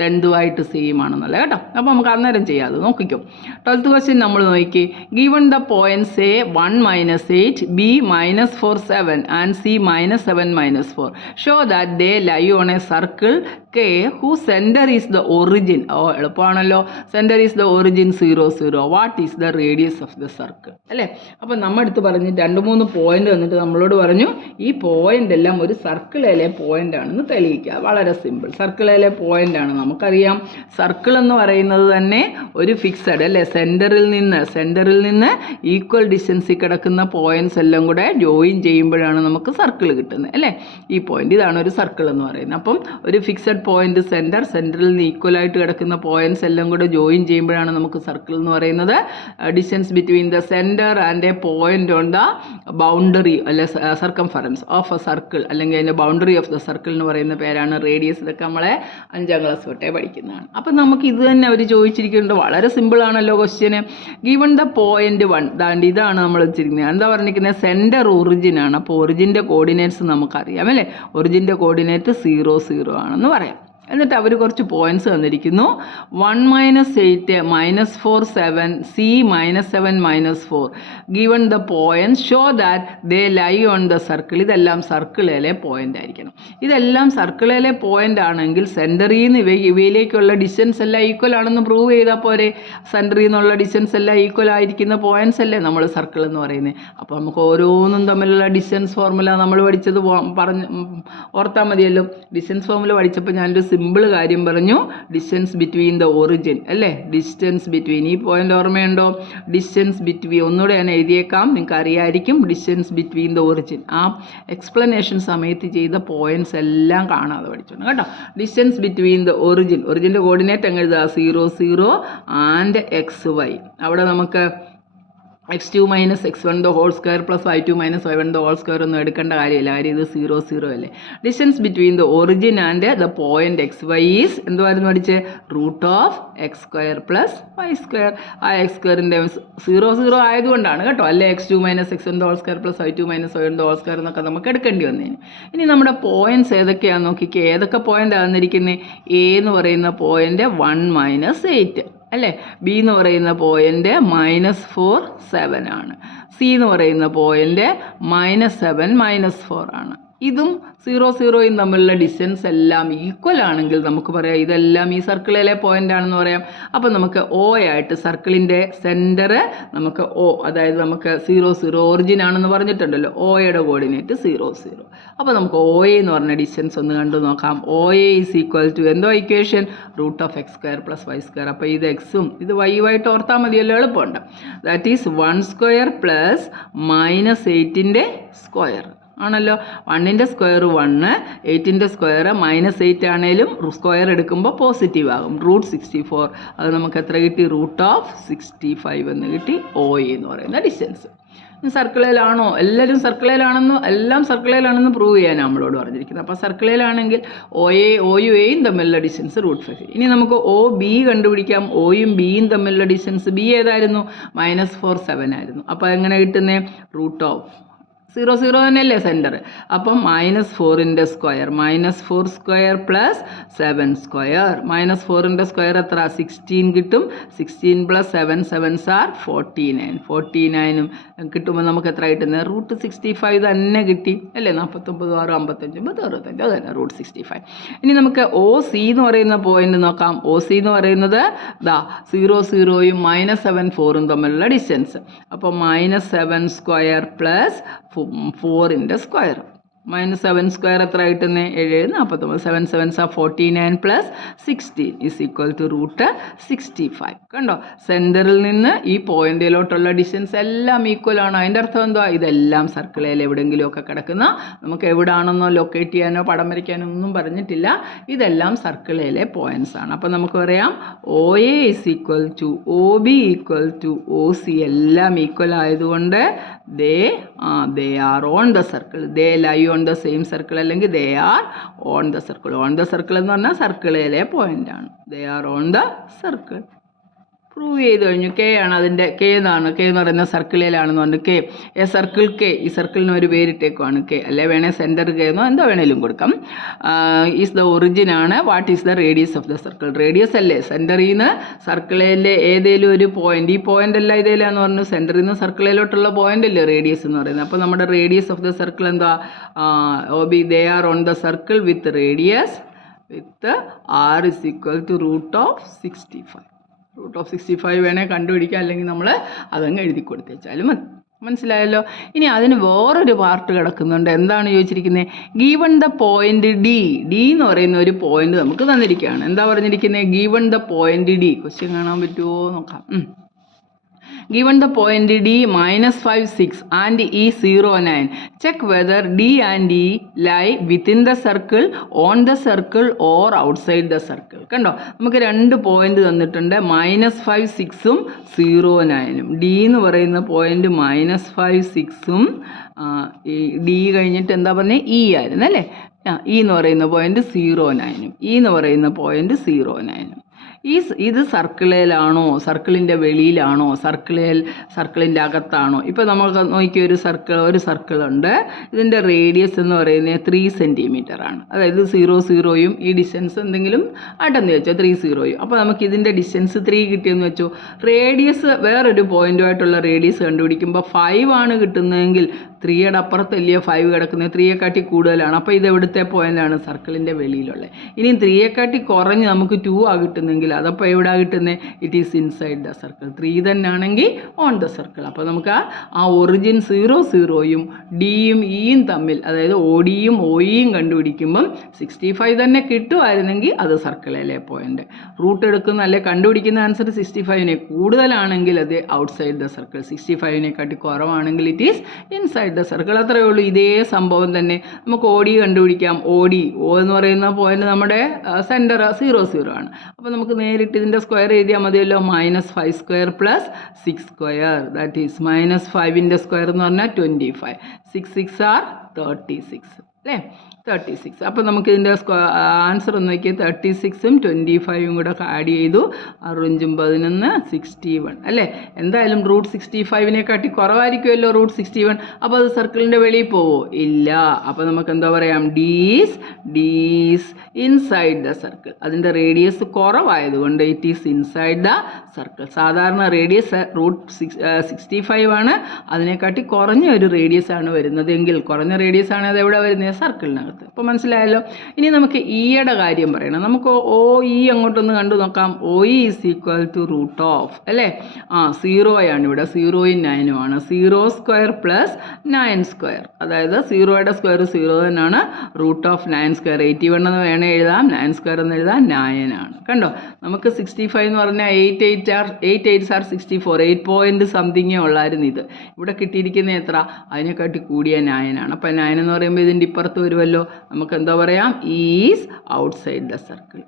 10th സെയിം ആണെന്നല്ല കേട്ടോ. അപ്പോൾ നമുക്ക് അന്നേരം ചെയ്യാതെ നോക്കിക്കും. 12th ക്വസ്റ്റ്യൻ നമ്മൾ നോക്കി. Given the points A 1 - 8, B -4 7 and C -7 -4 show that they lie on a circle K who centre is the origin. എളുപ്പമാണല്ലോ. Centre is the origin 0 0. What is the radius of the circle അല്ലേ? അപ്പോൾ നമ്മളടുത്ത് പറഞ്ഞ് 2-3 point വന്നിട്ട് നമ്മളോട് പറഞ്ഞു ഈ point എല്ലാം ഒരു സർക്കിളിലെ പോയിന്റ് ആണെന്ന് തെളിയിക്കുക. വളരെ സിമ്പിൾ. സർക്കിളിലെ പോയിന്റ് ആണ്. നമുക്കറിയാം സർക്കിൾ എന്ന് പറയുന്നത് തന്നെ ഒരു ഫിക്സഡ് അല്ലേ, സെൻറ്ററിൽ നിന്ന് ഈക്വൽ ഡിസ്റ്റൻസിൽ കിടക്കുന്ന പോയിന്റ്സ് എല്ലാം കൂടെ ജോയിൻ ചെയ്യുമ്പോഴാണ് നമുക്ക് സർക്കിൾ കിട്ടുന്നത് അല്ലേ. ഈ പോയിന്റ് ഇതാണ് ഒരു സർക്കിൾ എന്ന് പറയുന്നത്. അപ്പം ഒരു ഫിക്സഡ് പോയിന്റ് സെൻറ്ററിൽ നിന്ന് ഈക്വൽ ആയിട്ട് കിടക്കുന്ന പോയിന്റ്സ് എല്ലാം കൂടെ ജോയിൻ ചെയ്യുമ്പോഴാണ് നമുക്ക് സർക്കിൾ എന്ന് പറയുന്നത്. Distance between the centre and A point on the boundary അല്ലെ സർക്കംഫറൻസ് ഓഫ് എ സർക്കിൾ, അല്ലെങ്കിൽ അതിൻ്റെ ബൗണ്ടറി ഓഫ് ദ സർക്കിൾ എന്ന് പറയുന്ന പേരാണ് റേഡിയസ്. ഇതൊക്കെ നമ്മളെ 5ാം ക്ലാസ് തൊട്ടേ പഠിക്കുന്നതാണ്. അപ്പം നമുക്ക് ഇത് തന്നെ അവർ ചോദിച്ചിരിക്കുന്നുണ്ട്. വളരെ സിമ്പിളാണല്ലോ ക്വസ്റ്റ്യന്. ഗീവൺ ദ പോയിന്റ് 1, ദാണ്ട് ഇതാണ് നമ്മൾ വെച്ചിരിക്കുന്നത്. എന്താ പറഞ്ഞിരിക്കുന്നത്? സെൻറ്റർ ഒറിജിൻ ആണ്. അപ്പോൾ ഒറിജിൻ്റെ കോർഡിനേറ്റ്സ് നമുക്കറിയാം അല്ലേ. ഒറിജിൻ്റെ കോർഡിനേറ്റ് 0 0 ആണെന്ന് പറയാം. എന്നിട്ട് അവർ കുറച്ച് പോയിന്റ്സ് തന്നിരിക്കുന്നു. 1 - 8 -4 7 C -7 -4 given the point show that they lie on the circle. ഇതെല്ലാം സർക്കിളിലെ പോയിന്റ് ആയിരിക്കണം. ഇതെല്ലാം സർക്കിളിലെ പോയിന്റ് ആണെങ്കിൽ സെൻറ്ററിൽ നിന്ന് ഇവയിലേക്കുള്ള ഡിസ്റ്റൻസ് എല്ലാം ഈക്വൽ ആണെന്ന് പ്രൂവ് ചെയ്താൽ പോരെ. സെൻറ്ററിൽ നിന്നുള്ള ഡിസ്റ്റൻസ് എല്ലാം ഈക്വൽ ആയിരിക്കുന്ന പോയിന്റ്സ് അല്ലേ നമ്മൾ സർക്കിൾ എന്ന് പറയുന്നത്. അപ്പോൾ നമുക്ക് ഓരോന്നും തമ്മിലുള്ള ഡിസ്റ്റൻസ് ഫോർമുല നമ്മൾ പഠിച്ചത് ഓർത്താൽ മതിയല്ലോ. ഡിസ്റ്റൻസ് ഫോർമുല പഠിച്ചപ്പോൾ ഞാനൊരു സിമ്പിൾ കാര്യം പറഞ്ഞു. ഡിസ്റ്റൻസ് ബിറ്റ്വീൻ ദ ഒറിജിൻ അല്ലേ. ഡിസ്റ്റൻസ് ബിറ്റ്വീൻ, ഈ പോയിന്റ് ഓർമ്മയുണ്ടോ? ഡിസ്റ്റൻസ് ബിറ്റ്വീൻ, ഒന്നുകൂടെ ഞാൻ എഴുതിയേക്കാം, നിങ്ങൾക്ക് അറിയായിരിക്കും. ഡിസ്റ്റൻസ് ബിറ്റ്വീൻ ദ ഒറിജിൻ, ആ എക്സ്പ്ലനേഷൻ സമയത്ത് ചെയ്ത പോയിന്റ്സ് എല്ലാം കാണാതെ പഠിച്ചോണം കേട്ടോ. ഡിസ്റ്റൻസ് ബിറ്റ്വീൻ ദ ഒറിജിൻ്റെ കോർഡിനേറ്റ് അങ്ങ് എഴുതുക 0 0 ആൻഡ് XY. അവിടെ നമുക്ക് x2 minus x1 the whole square plus y2 minus y1 the whole square ഒന്നും എടുക്കേണ്ട കാര്യമില്ല. കാര്യം ഇത് 0 0 അല്ലേ. Distance between the origin and the point x y is എന്തുവായിരുന്നു പഠിച്ച് root of x square plus y square. ആ എക്സ് സ്ക്വയറിൻ്റെ 0 0 ആയതുകൊണ്ടാണ് കേട്ടോ, അല്ലെ x2 minus x1 the whole square plus y2 minus y1 the whole square എന്നൊക്കെ നമുക്ക് എടുക്കേണ്ടി വന്നേന്. ഇനി നമ്മുടെ പോയിന്റ്സ് ഏതൊക്കെയാണെന്ന് നോക്കിക്കേ. ഏതൊക്കെ പോയിന്റ് ആണെന്നിരിക്കുന്നത്? എ എന്ന് പറയുന്ന പോയിന്റ് 1 - 8 അല്ലേ. ബി എന്ന് പറയുന്ന പോയിന്റ് -4 7 ആണ്. സി എന്ന് പറയുന്ന പോയിന്റ് -7 -4 ആണ്. ഇതും 0 0യും തമ്മിലുള്ള ഡിസ്റ്റൻസ് എല്ലാം ഈക്വൽ ആണെങ്കിൽ നമുക്ക് പറയാം ഇതെല്ലാം ഈ സർക്കിളിലെ പോയിന്റ് ആണെന്ന് പറയാം. അപ്പം നമുക്ക് ഒ ആയിട്ട് സർക്കിളിൻ്റെ സെൻറ്റർ നമുക്ക് ഒ, അതായത് നമുക്ക് 0 0 ഒറിജിൻ ആണെന്ന് പറഞ്ഞിട്ടുണ്ടല്ലോ, ഒയുടെ കോർഡിനേറ്റ് 0 0. അപ്പോൾ നമുക്ക് ഒ എ എന്ന് പറഞ്ഞ ഡിസ്റ്റൻസ് ഒന്ന് കണ്ടു നോക്കാം. O A is equal to എന്തോ equation root of x square plus y square. അപ്പോൾ ഇത് എക്സും ഇത് വൈയുമായിട്ട് ഓർത്താൽ മതിയല്ലോ, എളുപ്പമുണ്ട്. ദാറ്റ് ഈസ് 1 സ്ക്വയർ പ്ലസ് -8ൻ്റെ സ്ക്വയർ ആണല്ലോ. 1ൻ്റെ സ്ക്വയർ 1, 8ൻ്റെ സ്ക്വയർ -8 ആണേലും സ്ക്വയർ എടുക്കുമ്പോൾ പോസിറ്റീവ് ആകും. റൂട്ട് 64. അത് നമുക്ക് എത്ര കിട്ടി? റൂട്ട് ഓഫ് 65 എന്ന് കിട്ടി. ഒ എന്ന് പറയുന്ന ഡിസ്റ്റൻസ്. സർക്കിളിലാണോ? എല്ലാവരും സർക്കിളിലാണെന്ന്, എല്ലാം സർക്കിളിലാണെന്ന് പ്രൂവ് ചെയ്യാൻ നമ്മളോട് പറഞ്ഞിരിക്കുന്നത്. അപ്പോൾ സർക്കിളിലാണെങ്കിൽ ഒയും എയും തമ്മിലുള്ള ഡിസ്റ്റൻസ് റൂട്ട് 5. ഇനി നമുക്ക് ഒ ബി കണ്ടുപിടിക്കാം. ഒയും ബിയും തമ്മിലുള്ള ഡിസ്റ്റൻസ് ബി ഏതായിരുന്നു? -4 7 ആയിരുന്നു. അപ്പോൾ എങ്ങനെ കിട്ടുന്നത്? റൂട്ട് ഓഫ് 0 0 തന്നെയല്ലേ സെൻറ്റർ. അപ്പം -4ൻ്റെ സ്ക്വയർ, -4 സ്ക്വയർ പ്ലസ് 7 സ്ക്വയർ. -4ൻ്റെ സ്ക്വയർ എത്ര? 16 കിട്ടും. 16 പ്ലസ് 7 7s are 49. 49ഉം കിട്ടുമ്പോൾ നമുക്ക് എത്ര കിട്ടുന്നത്? റൂട്ട് 65 തന്നെ കിട്ടി അല്ലേ. 49 6 55 65 അത് തന്നെ റൂട്ട് 65. ഇനി നമുക്ക് ഒ സി എന്ന് പറയുന്ന പോയിന്റ് നോക്കാം. ഒ സി എന്ന് പറയുന്നത് 0 0യും -7 4ഉം തമ്മിലുള്ള ഡിസ്റ്റൻസ്. അപ്പോൾ -7 സ്ക്വയർ പ്ലസ് 4ൻ്റെ സ്ക്വയർ. -7 സ്ക്വയർ എത്ര കിട്ടുന്നത്? 7 49. 7 7s are 49 plus 16 is equal to root 65. കണ്ടോ, സെൻറ്ററിൽ നിന്ന് ഈ പോയിന്റിലോട്ടുള്ള ഡിസ്റ്റൻസ് എല്ലാം ഈക്വൽ ആണ്. അതിൻ്റെ അർത്ഥം എന്തുവാ? ഇതെല്ലാം സർക്കിളിൽ എവിടെയെങ്കിലുമൊക്കെ കിടക്കുന്ന, നമുക്ക് എവിടാണെന്നോ ലൊക്കേറ്റ് ചെയ്യാനോ പടം വരയ്ക്കാനോ ഒന്നും പറഞ്ഞിട്ടില്ല, ഇതെല്ലാം സർക്കിളിലെ പോയിന്റ്സ് ആണ്. അപ്പോൾ നമുക്ക് പറയാം O A is equal to O B equal to O C. എല്ലാം ഈക്വൽ ആയതുകൊണ്ട് they are on the circle. They lie on the same circle, അല്ലെങ്കിൽ they are on the circle. On the circle എന്ന് പറഞ്ഞാൽ സർക്കിളിലെ point ആണ്. They are on the circle. Prove ചെയ്ത് കഴിഞ്ഞു. K ആണ് അതിൻ്റെ, കെ എന്നാണ്, കെ എന്ന് പറയുന്ന സർക്കിളിലാണെന്ന് പറഞ്ഞു. കെ എ സർക്കിൾ കെ, ഈ സർക്കിളിന് ഒരു പേരിട്ടേക്കുവാണ് കെ, അല്ലെ വേണേൽ സെൻറ്റർ കെ എന്നോ എന്തോ വേണേലും കൊടുക്കാം. ഈസ് ദ ഒറിജിൻ ആണ്. What is the radius of the circle? Radius അല്ലേ, സെൻറ്ററിൽ നിന്ന് സർക്കിളിലെ ഏതെങ്കിലും ഒരു പോയിന്റ്, ഈ പോയിന്റ് അല്ല ഇതേലാന്ന് പറഞ്ഞു, സെൻറ്ററിൽ നിന്ന് സർക്കിളിലോട്ടുള്ള പോയിന്റ് അല്ലേ റേഡിയസ് എന്ന് പറയുന്നത്. അപ്പോൾ നമ്മുടെ റേഡിയസ് ഓഫ് ദ സർക്കിൾ എന്താ? They are on the circle with radius with r is equal to root of 65. Root of 65 വേണേൽ കണ്ടുപിടിക്കാം, അല്ലെങ്കിൽ നമ്മൾ അതങ്ങ് എഴുതി കൊടുത്തേച്ചാലും മതി. മനസ്സിലായല്ലോ. ഇനി അതിന് വേറൊരു പാർട്ട് കിടക്കുന്നുണ്ട്. എന്താണ് ചോദിച്ചിരിക്കുന്നത്? Given the point D. D എന്ന് പറയുന്ന ഒരു പോയിന്റ് നമുക്ക് തന്നിരിക്കുകയാണ്. എന്താ പറഞ്ഞിരിക്കുന്നത്? Given the point D. Question കാണാൻ പറ്റുമോ നോക്കാം. Given the point D -5 6 and E 0 9, check whether D and E lie within the circle, on the circle or outside the circle. കണ്ടോ, നമുക്ക് രണ്ട് പോയിന്റ് തന്നിട്ടുണ്ട്, -5 6ഉം 0 9ഉം. ഡി എന്ന് പറയുന്ന പോയിന്റ് -5 6ഉം ഡി കഴിഞ്ഞിട്ട് എന്താ പറഞ്ഞത്? ഇ ആയിരുന്നു അല്ലേ. ഇ എന്ന് പറയുന്ന പോയിന്റ് 0 9ഉം, ഇ എന്ന് പറയുന്ന പോയിന്റ് 0 9ഉം. ഇത് സർക്കിളിലാണോ, സർക്കിളിൻ്റെ വെളിയിലാണോ, സർക്കിളിൻ്റെ അകത്താണോ? ഇപ്പോൾ നമുക്ക് നോക്കിയ ഒരു സർക്കിളുണ്ട്. ഇതിൻ്റെ റേഡിയസ് എന്ന് പറയുന്നത് 3 cm ആണ്. അതായത് 0 0യും ഈ ഡിസ്റ്റൻസ് എന്തെങ്കിലും ആട്ടെന്ന് വെച്ചോ 3 0യും. അപ്പോൾ നമുക്ക് ഇതിൻ്റെ ഡിസ്റ്റൻസ് 3 കിട്ടിയെന്ന് വെച്ചോ. റേഡിയസ് വേറൊരു പോയിൻറ്റുമായിട്ടുള്ള റേഡിയസ് കണ്ടുപിടിക്കുമ്പോൾ 5 ആണ് കിട്ടുന്നതെങ്കിൽ 3യുടെ അപ്പുറത്തല്ലേ 5 കിടക്കുന്നത്, 3യെക്കാട്ടി കൂടുതലാണ്. അപ്പോൾ ഇത് എവിടുത്തെ പോയിൻ്റാണ്? സർക്കിളിൻ്റെ വെളിയിലുള്ളത്. ഇനി 3യെക്കാട്ടി കുറഞ്ഞ് നമുക്ക് 2 ആ കിട്ടുന്നെങ്കിൽ അതപ്പോൾ എവിടെ കിട്ടുന്നത്? It is inside the circle. 3 തന്നെ ആണെങ്കിൽ ഓൺ ദ സർക്കിൾ. അപ്പോൾ നമുക്ക് ആ ഒറിജിൻ 0 0യും ഡിയും ഇയും തമ്മിൽ, അതായത് ഒ ഡിയും ഒ ഇയും കണ്ടുപിടിക്കുമ്പം 65 തന്നെ കിട്ടുമായിരുന്നെങ്കിൽ അത് സർക്കിളിലെ പോയിന്റ്. റൂട്ട് എടുക്കുന്ന അല്ലെ കണ്ടുപിടിക്കുന്ന ആൻസർ 65നെ കൂടുതലാണെങ്കിൽ അത് ഔട്ട്സൈഡ് ദ സർക്കിൾ, 65നെക്കാട്ടി കുറവാണെങ്കിൽ it is inside the circle. അത്രയേ ഉള്ളൂ. ഇതേ സംഭവം തന്നെ നമുക്ക് ഒ ഡി കണ്ടുപിടിക്കാം. ഒ എന്ന് പറയുന്ന പോയിന്റ് നമ്മുടെ സെൻറ്റർ 0 0 ആണ്. അപ്പോൾ നമുക്ക് നേരിട്ട് ഇതിൻ്റെ സ്ക്വയർ എഴുതിയാൽ മതിയല്ലോ. -5² + 6² ദാറ്റ് ഈസ് -5ൻ്റെ സ്ക്വയർ എന്ന് പറഞ്ഞാൽ 25. 6 6 are 36 അല്ലേ, 36. അപ്പോൾ നമുക്ക് ഇതിൻ്റെ ആൻസർ ഒന്ന് നോക്കിയാൽ 36ഉം 25ഉം കൂടെ ആഡ് ചെയ്തു. 6 11 61 അല്ലേ. എന്തായാലും √65 കുറവായിരിക്കുമല്ലോ √61. അപ്പോൾ അത് സർക്കിളിൻ്റെ വെളിയിൽ പോവോ? ഇല്ല. അപ്പോൾ നമുക്ക് എന്താ പറയാം, ഡീസ് ഇൻസൈഡ് ദ സർക്കിൾ. അതിൻ്റെ റേഡിയസ് കുറവായതുകൊണ്ട് it is inside the circle. സാധാരണ റേഡിയസ് √65 ആണ്, അതിനെക്കാട്ടി കുറഞ്ഞ ഒരു റേഡിയസ് ആണ് വരുന്നതെങ്കിൽ, കുറഞ്ഞ റേഡിയസ് ആണ് അത് എവിടെ വരുന്നത്? സർക്കിളിനകത്ത്. അപ്പോൾ മനസ്സിലായല്ലോ. ഇനി നമുക്ക് ഇയുടെ കാര്യം പറയണം. നമുക്ക് OE അങ്ങോട്ടൊന്ന് കണ്ടു നോക്കാം. OE ഈസ് ഈക്വൽ ടു √, അല്ലേ. 0 ആണ് ഇവിടെ, 0ഉം 9ഉം ആണ്. 0² + 9², അതായത് 0യുടെ സ്ക്വയർ 0 തന്നെയാണ്. √9², 81 എന്ന് വേണേൽ എഴുതാം, 9² എന്ന് എഴുതാം, 9 ആണ്. കണ്ടോ, നമുക്ക് 65 എന്ന് പറഞ്ഞാൽ 8 8s are 64, 8 പോയിൻറ്റ് സംതിങ്ങേ ഉള്ളായിരുന്നു ഇത്. ഇവിടെ കിട്ടിയിരിക്കുന്ന എത്ര? അതിനെക്കാട്ടി കൂടിയ 9 ആണ്. അപ്പോൾ 9 എന്ന് പറയുമ്പോൾ ഇതിൻ്റെ ഇപ്പുറത്ത് വരുമല്ലോ. നമുക്ക് എന്താ പറയാം? Is outside the circle.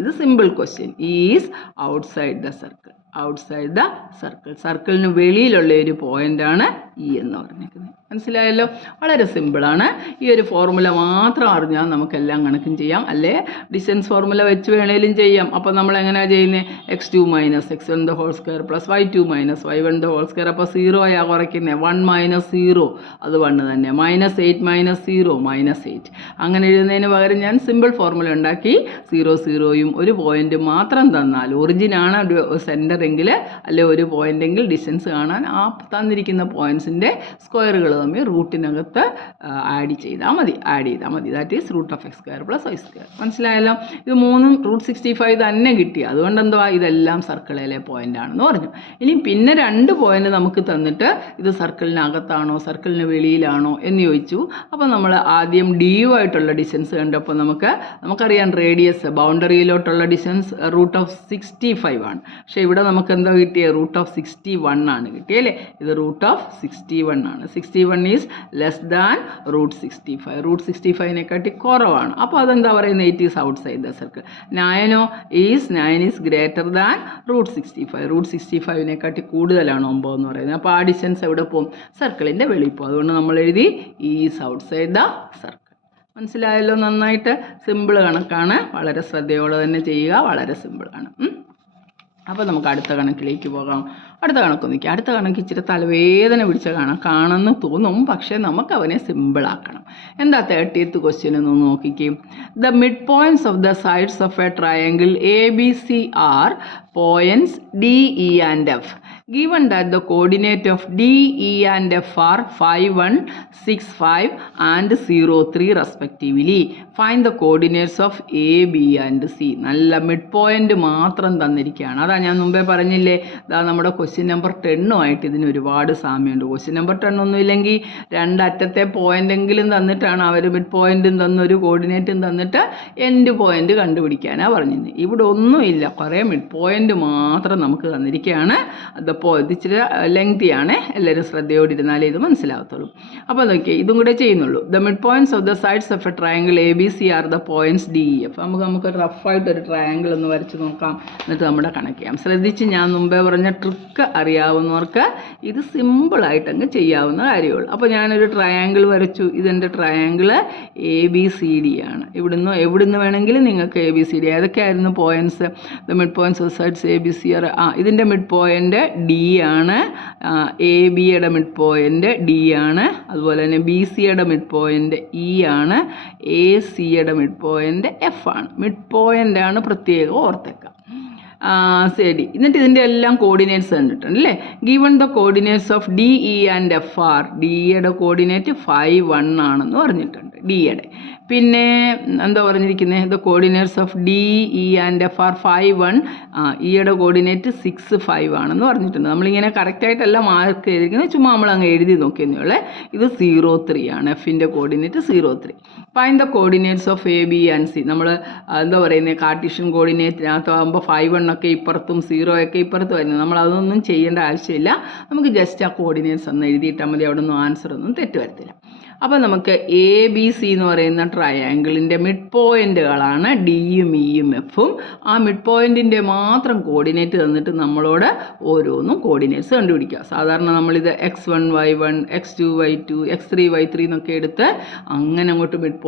ഇത് simple question. Is outside the circle. Outside the circle. സർക്കിളിന് വെളിയിലുള്ള ഒരു പോയിൻ്റാണ് ഇ എന്ന് പറഞ്ഞിരിക്കുന്നത്. മനസ്സിലായല്ലോ. വളരെ സിമ്പിളാണ്. ഈ ഒരു ഫോർമുല മാത്രം അറിഞ്ഞാൽ നമുക്കെല്ലാം കണക്കും ചെയ്യാം. അല്ലേ ഡിസ്റ്റൻസ് ഫോർമുല വെച്ച് വേണേലും ചെയ്യാം. അപ്പോൾ നമ്മൾ എങ്ങനെയാണ് ചെയ്യുന്നത്? x2 - x1² + y2 - y1². അപ്പോൾ 0 ആയാ കുറയ്ക്കുന്നത്. 1 - 0 അത് 1 തന്നെ. -8 - 0 -8. അങ്ങനെ എഴുതുന്നതിന് പകരം ഞാൻ സിമ്പിൾ ഫോർമുല ഉണ്ടാക്കി 0 0യും ഒരു പോയിന്റ് മാത്രം തന്നാൽ, ഒറിജിനാണ് സെൻറ്റർ എങ്കിൽ, അല്ലെ ഒരു പോയിൻ്റെങ്കിൽ ഡിസ്റ്റൻസ് കാണാൻ ആ തന്നിരിക്കുന്ന പോയിൻറ്റ്സിൻ്റെ സ്ക്വയറുകൾ തമ്മിൽ റൂട്ടിനകത്ത് ആഡ് ചെയ്താൽ മതി. That is √(x² + y²). മനസ്സിലായല്ലോ. ഇത് മൂന്നും √65 തന്നെ കിട്ടി. അതുകൊണ്ട് എന്തുവാ, ഇതെല്ലാം സർക്കിളിലെ പോയിൻ്റ് ആണെന്ന് പറഞ്ഞു. ഇനി പിന്നെ 2 പോയിൻ്റ് നമുക്ക് തന്നിട്ട് ഇത് സർക്കിളിനകത്താണോ സർക്കിളിന് വെളിയിലാണോ എന്ന് ചോദിച്ചു. അപ്പോൾ നമ്മൾ ആദ്യം ഡിയുമായിട്ടുള്ള ഡിസ്റ്റൻസ് കണ്ടപ്പോൾ നമുക്കറിയാം റേഡിയസ്, ബൗണ്ടറിയിലോട്ടുള്ള ഡിസ്റ്റൻസ് √65 ആണ്. പക്ഷേ ഇവിടെ നമുക്ക് എന്താ കിട്ടിയത്? √61 ആണ് കിട്ടിയല്ലേ. ഇത് √61 ആണ്. 61 ഈസ് ലെസ് ദാൻ √65. √65 കുറവാണ്. അപ്പോൾ അതെന്താ പറയുന്നത്? It is outside the circle. 9 is greater than √65. √65 കൂടുതലാണ് 9 എന്ന് പറയുന്നത്. അപ്പോൾ ആ ഡിസ്റ്റൻസ് എവിടെ പോകും? സർക്കിളിൻ്റെ വെളിയിൽ പോകും. അതുകൊണ്ട് നമ്മൾ എഴുതി ഈസ് ഔട്ട്സൈഡ് ദ സർക്കിൾ. മനസ്സിലായല്ലോ. നന്നായിട്ട് സിമ്പിൾ കണക്കാണ്. വളരെ ശ്രദ്ധയോടെ തന്നെ ചെയ്യുക. വളരെ സിമ്പിളാണ്. അപ്പോൾ നമുക്ക് അടുത്ത കണക്കിലേക്ക് പോകാം. അടുത്ത കണക്ക് നോക്കി. അടുത്ത കണക്ക് ഇച്ചിരി തലവേദന പിടിച്ച കണക്കാണെന്ന് തോന്നും, പക്ഷേ നമുക്ക് അവനെ സിമ്പിളാക്കണം. എന്താ 30th ക്വസ്റ്റ്യൻ എന്ന് നോക്കിക്കേ. The mid points of the sides of a triangle ABC are points D, E and F. Given that the coordinate of D, E and F are 5, 1, 6, 5 and 0, 3 respectively. Find the coordinates of A, B and C. നല്ല mid point മാത്രം തന്നിരിക്കുകയാണ്. അതാ ഞാൻ മുമ്പേ പറഞ്ഞില്ലേ, ഇതാ നമ്മുടെ question number 10 ഇതിന് ഒരുപാട് സാമ്യമുണ്ട്. ക്വസ്റ്റ്യൻ നമ്പർ 10 ഒന്നും ഇല്ലെങ്കിൽ 2 അറ്റത്തെ പോയിൻ്റെങ്കിലും തന്നിട്ടാണ് അവർ മിഡ് പോയിൻറ്റും തന്നൊരു കോർഡിനേറ്റും തന്നിട്ട് എൻഡ് പോയിൻ്റ് കണ്ടുപിടിക്കാനാണ് പറഞ്ഞത്. ഇവിടെ ഒന്നുമില്ല, കുറേ മിഡ് പോയിൻ്റ് മാത്രം നമുക്ക് തന്നിരിക്കുകയാണ്. അതപ്പോൾ ഇച്ചിരി ലെങ്തിയാണ്. എല്ലാവരും ശ്രദ്ധയോടിരുന്നാലേ ഇത് മനസ്സിലാകത്തുള്ളൂ. അപ്പോൾ നോക്കിയേ, ഇതും കൂടെ ചെയ്യുന്നുള്ളൂ. The mid points of the sides of a triangle ABC are the points DEF. നമുക്ക് റഫായിട്ടൊരു ട്രയാങ്കിൾ ഒന്ന് വരച്ച് നോക്കാം, എന്നിട്ട് നമ്മുടെ കണക്ക് ചെയ്യാം. ശ്രദ്ധിച്ച്, ഞാൻ മുമ്പേ പറഞ്ഞ ട്രിക്ക് അറിയാവുന്നവർക്ക് ഇത് സിമ്പിളായിട്ട് അങ്ങ് ചെയ്യാവുന്ന കാര്യമുള്ളൂ. അപ്പോൾ ഞാനൊരു ട്രയാങ്കിൾ വരച്ചു. ഇതെൻ്റെ ട്രയാങ്കിൾ ABCD ആണ്. എവിടുന്ന് വേണമെങ്കിലും നിങ്ങൾക്ക് ABCD. ഏതൊക്കെയായിരുന്നു points? The mid points of sides ABC are, ഇതിൻ്റെ മിഡ് പോയിൻ്റ് D ആണ്. ABയുടെ മിഡ് പോയിൻ്റ് D ആണ്. അതുപോലെ തന്നെ BCയുടെ മിഡ് പോയിൻ്റ് E ആണ്. ACയുടെ മിഡ് പോയിൻ്റ് F ആണ്. മിഡ് പോയിൻ്റ് ആണ്, പ്രത്യേകം ഓർത്തേക്കാം. ശരി, എന്നിട്ട് ഇതിൻ്റെ എല്ലാം കോർഡിനേറ്റ്സ് കണ്ടിട്ടുണ്ട് അല്ലേ. Given the coordinates of D, E and F are. ഡിയുടെ കോർഡിനേറ്റ് 5, 1 ആണെന്ന് പറഞ്ഞിട്ടുണ്ട് ഡിയുടെ. പിന്നെ എന്താ പറഞ്ഞിരിക്കുന്നത്? The coordinates of D, E and F are 5, 1. ഇയുടെ കോർഡിനേറ്റ് 6, 5 ആണെന്ന് പറഞ്ഞിട്ടുണ്ട്. നമ്മളിങ്ങനെ കറക്റ്റായിട്ടല്ല മാർക്ക് ചെയ്തിരിക്കുന്നത്, ചുമ്മാ നമ്മൾ അങ്ങ് എഴുതി നോക്കിയെന്നുള്ളേ. ഇത് 0, 3 ആണ്. എഫിൻ്റെ coordinate 0, 3. Find the coordinates of A, B and C. നമ്മൾ എന്താ പറയുന്നത്, കാർട്ടീഷ്യൻ കോർഡിനേറ്റിനകത്താകുമ്പോൾ 5, 1 ഒക്കെ ഇപ്പുറത്തും 0 ഒക്കെ ഇപ്പുറത്തും വരുന്നത്. നമ്മൾ അതൊന്നും ചെയ്യേണ്ട ആവശ്യമില്ല. നമുക്ക് ജസ്റ്റ് ആ കോർഡിനേറ്റ്സ് ഒന്ന് എഴുതിയിട്ടാൽ മതി. അവിടെ ഒന്നും ആൻസർ ഒന്നും തെറ്റ് വരത്തില്ല. അപ്പോൾ നമുക്ക് എ ബി സി എന്ന് പറയുന്ന ട്രയാങ്കിളിൻ്റെ മിഡ് പോയിൻറ്റുകളാണ് ഡിയും ഇയും എഫും. ആ മിഡ് പോയിൻറ്റിൻ്റെ മാത്രം കോർഡിനേറ്റ് തന്നിട്ട് നമ്മളോട് ഓരോന്നും കോർഡിനേറ്റ്സ് കണ്ടുപിടിക്കുക. സാധാരണ നമ്മളിത് x1 y1 x2 y2 x3 y3 എന്നൊക്കെ എടുത്ത് അങ്ങനെ അങ്ങോട്ട് മിഡ്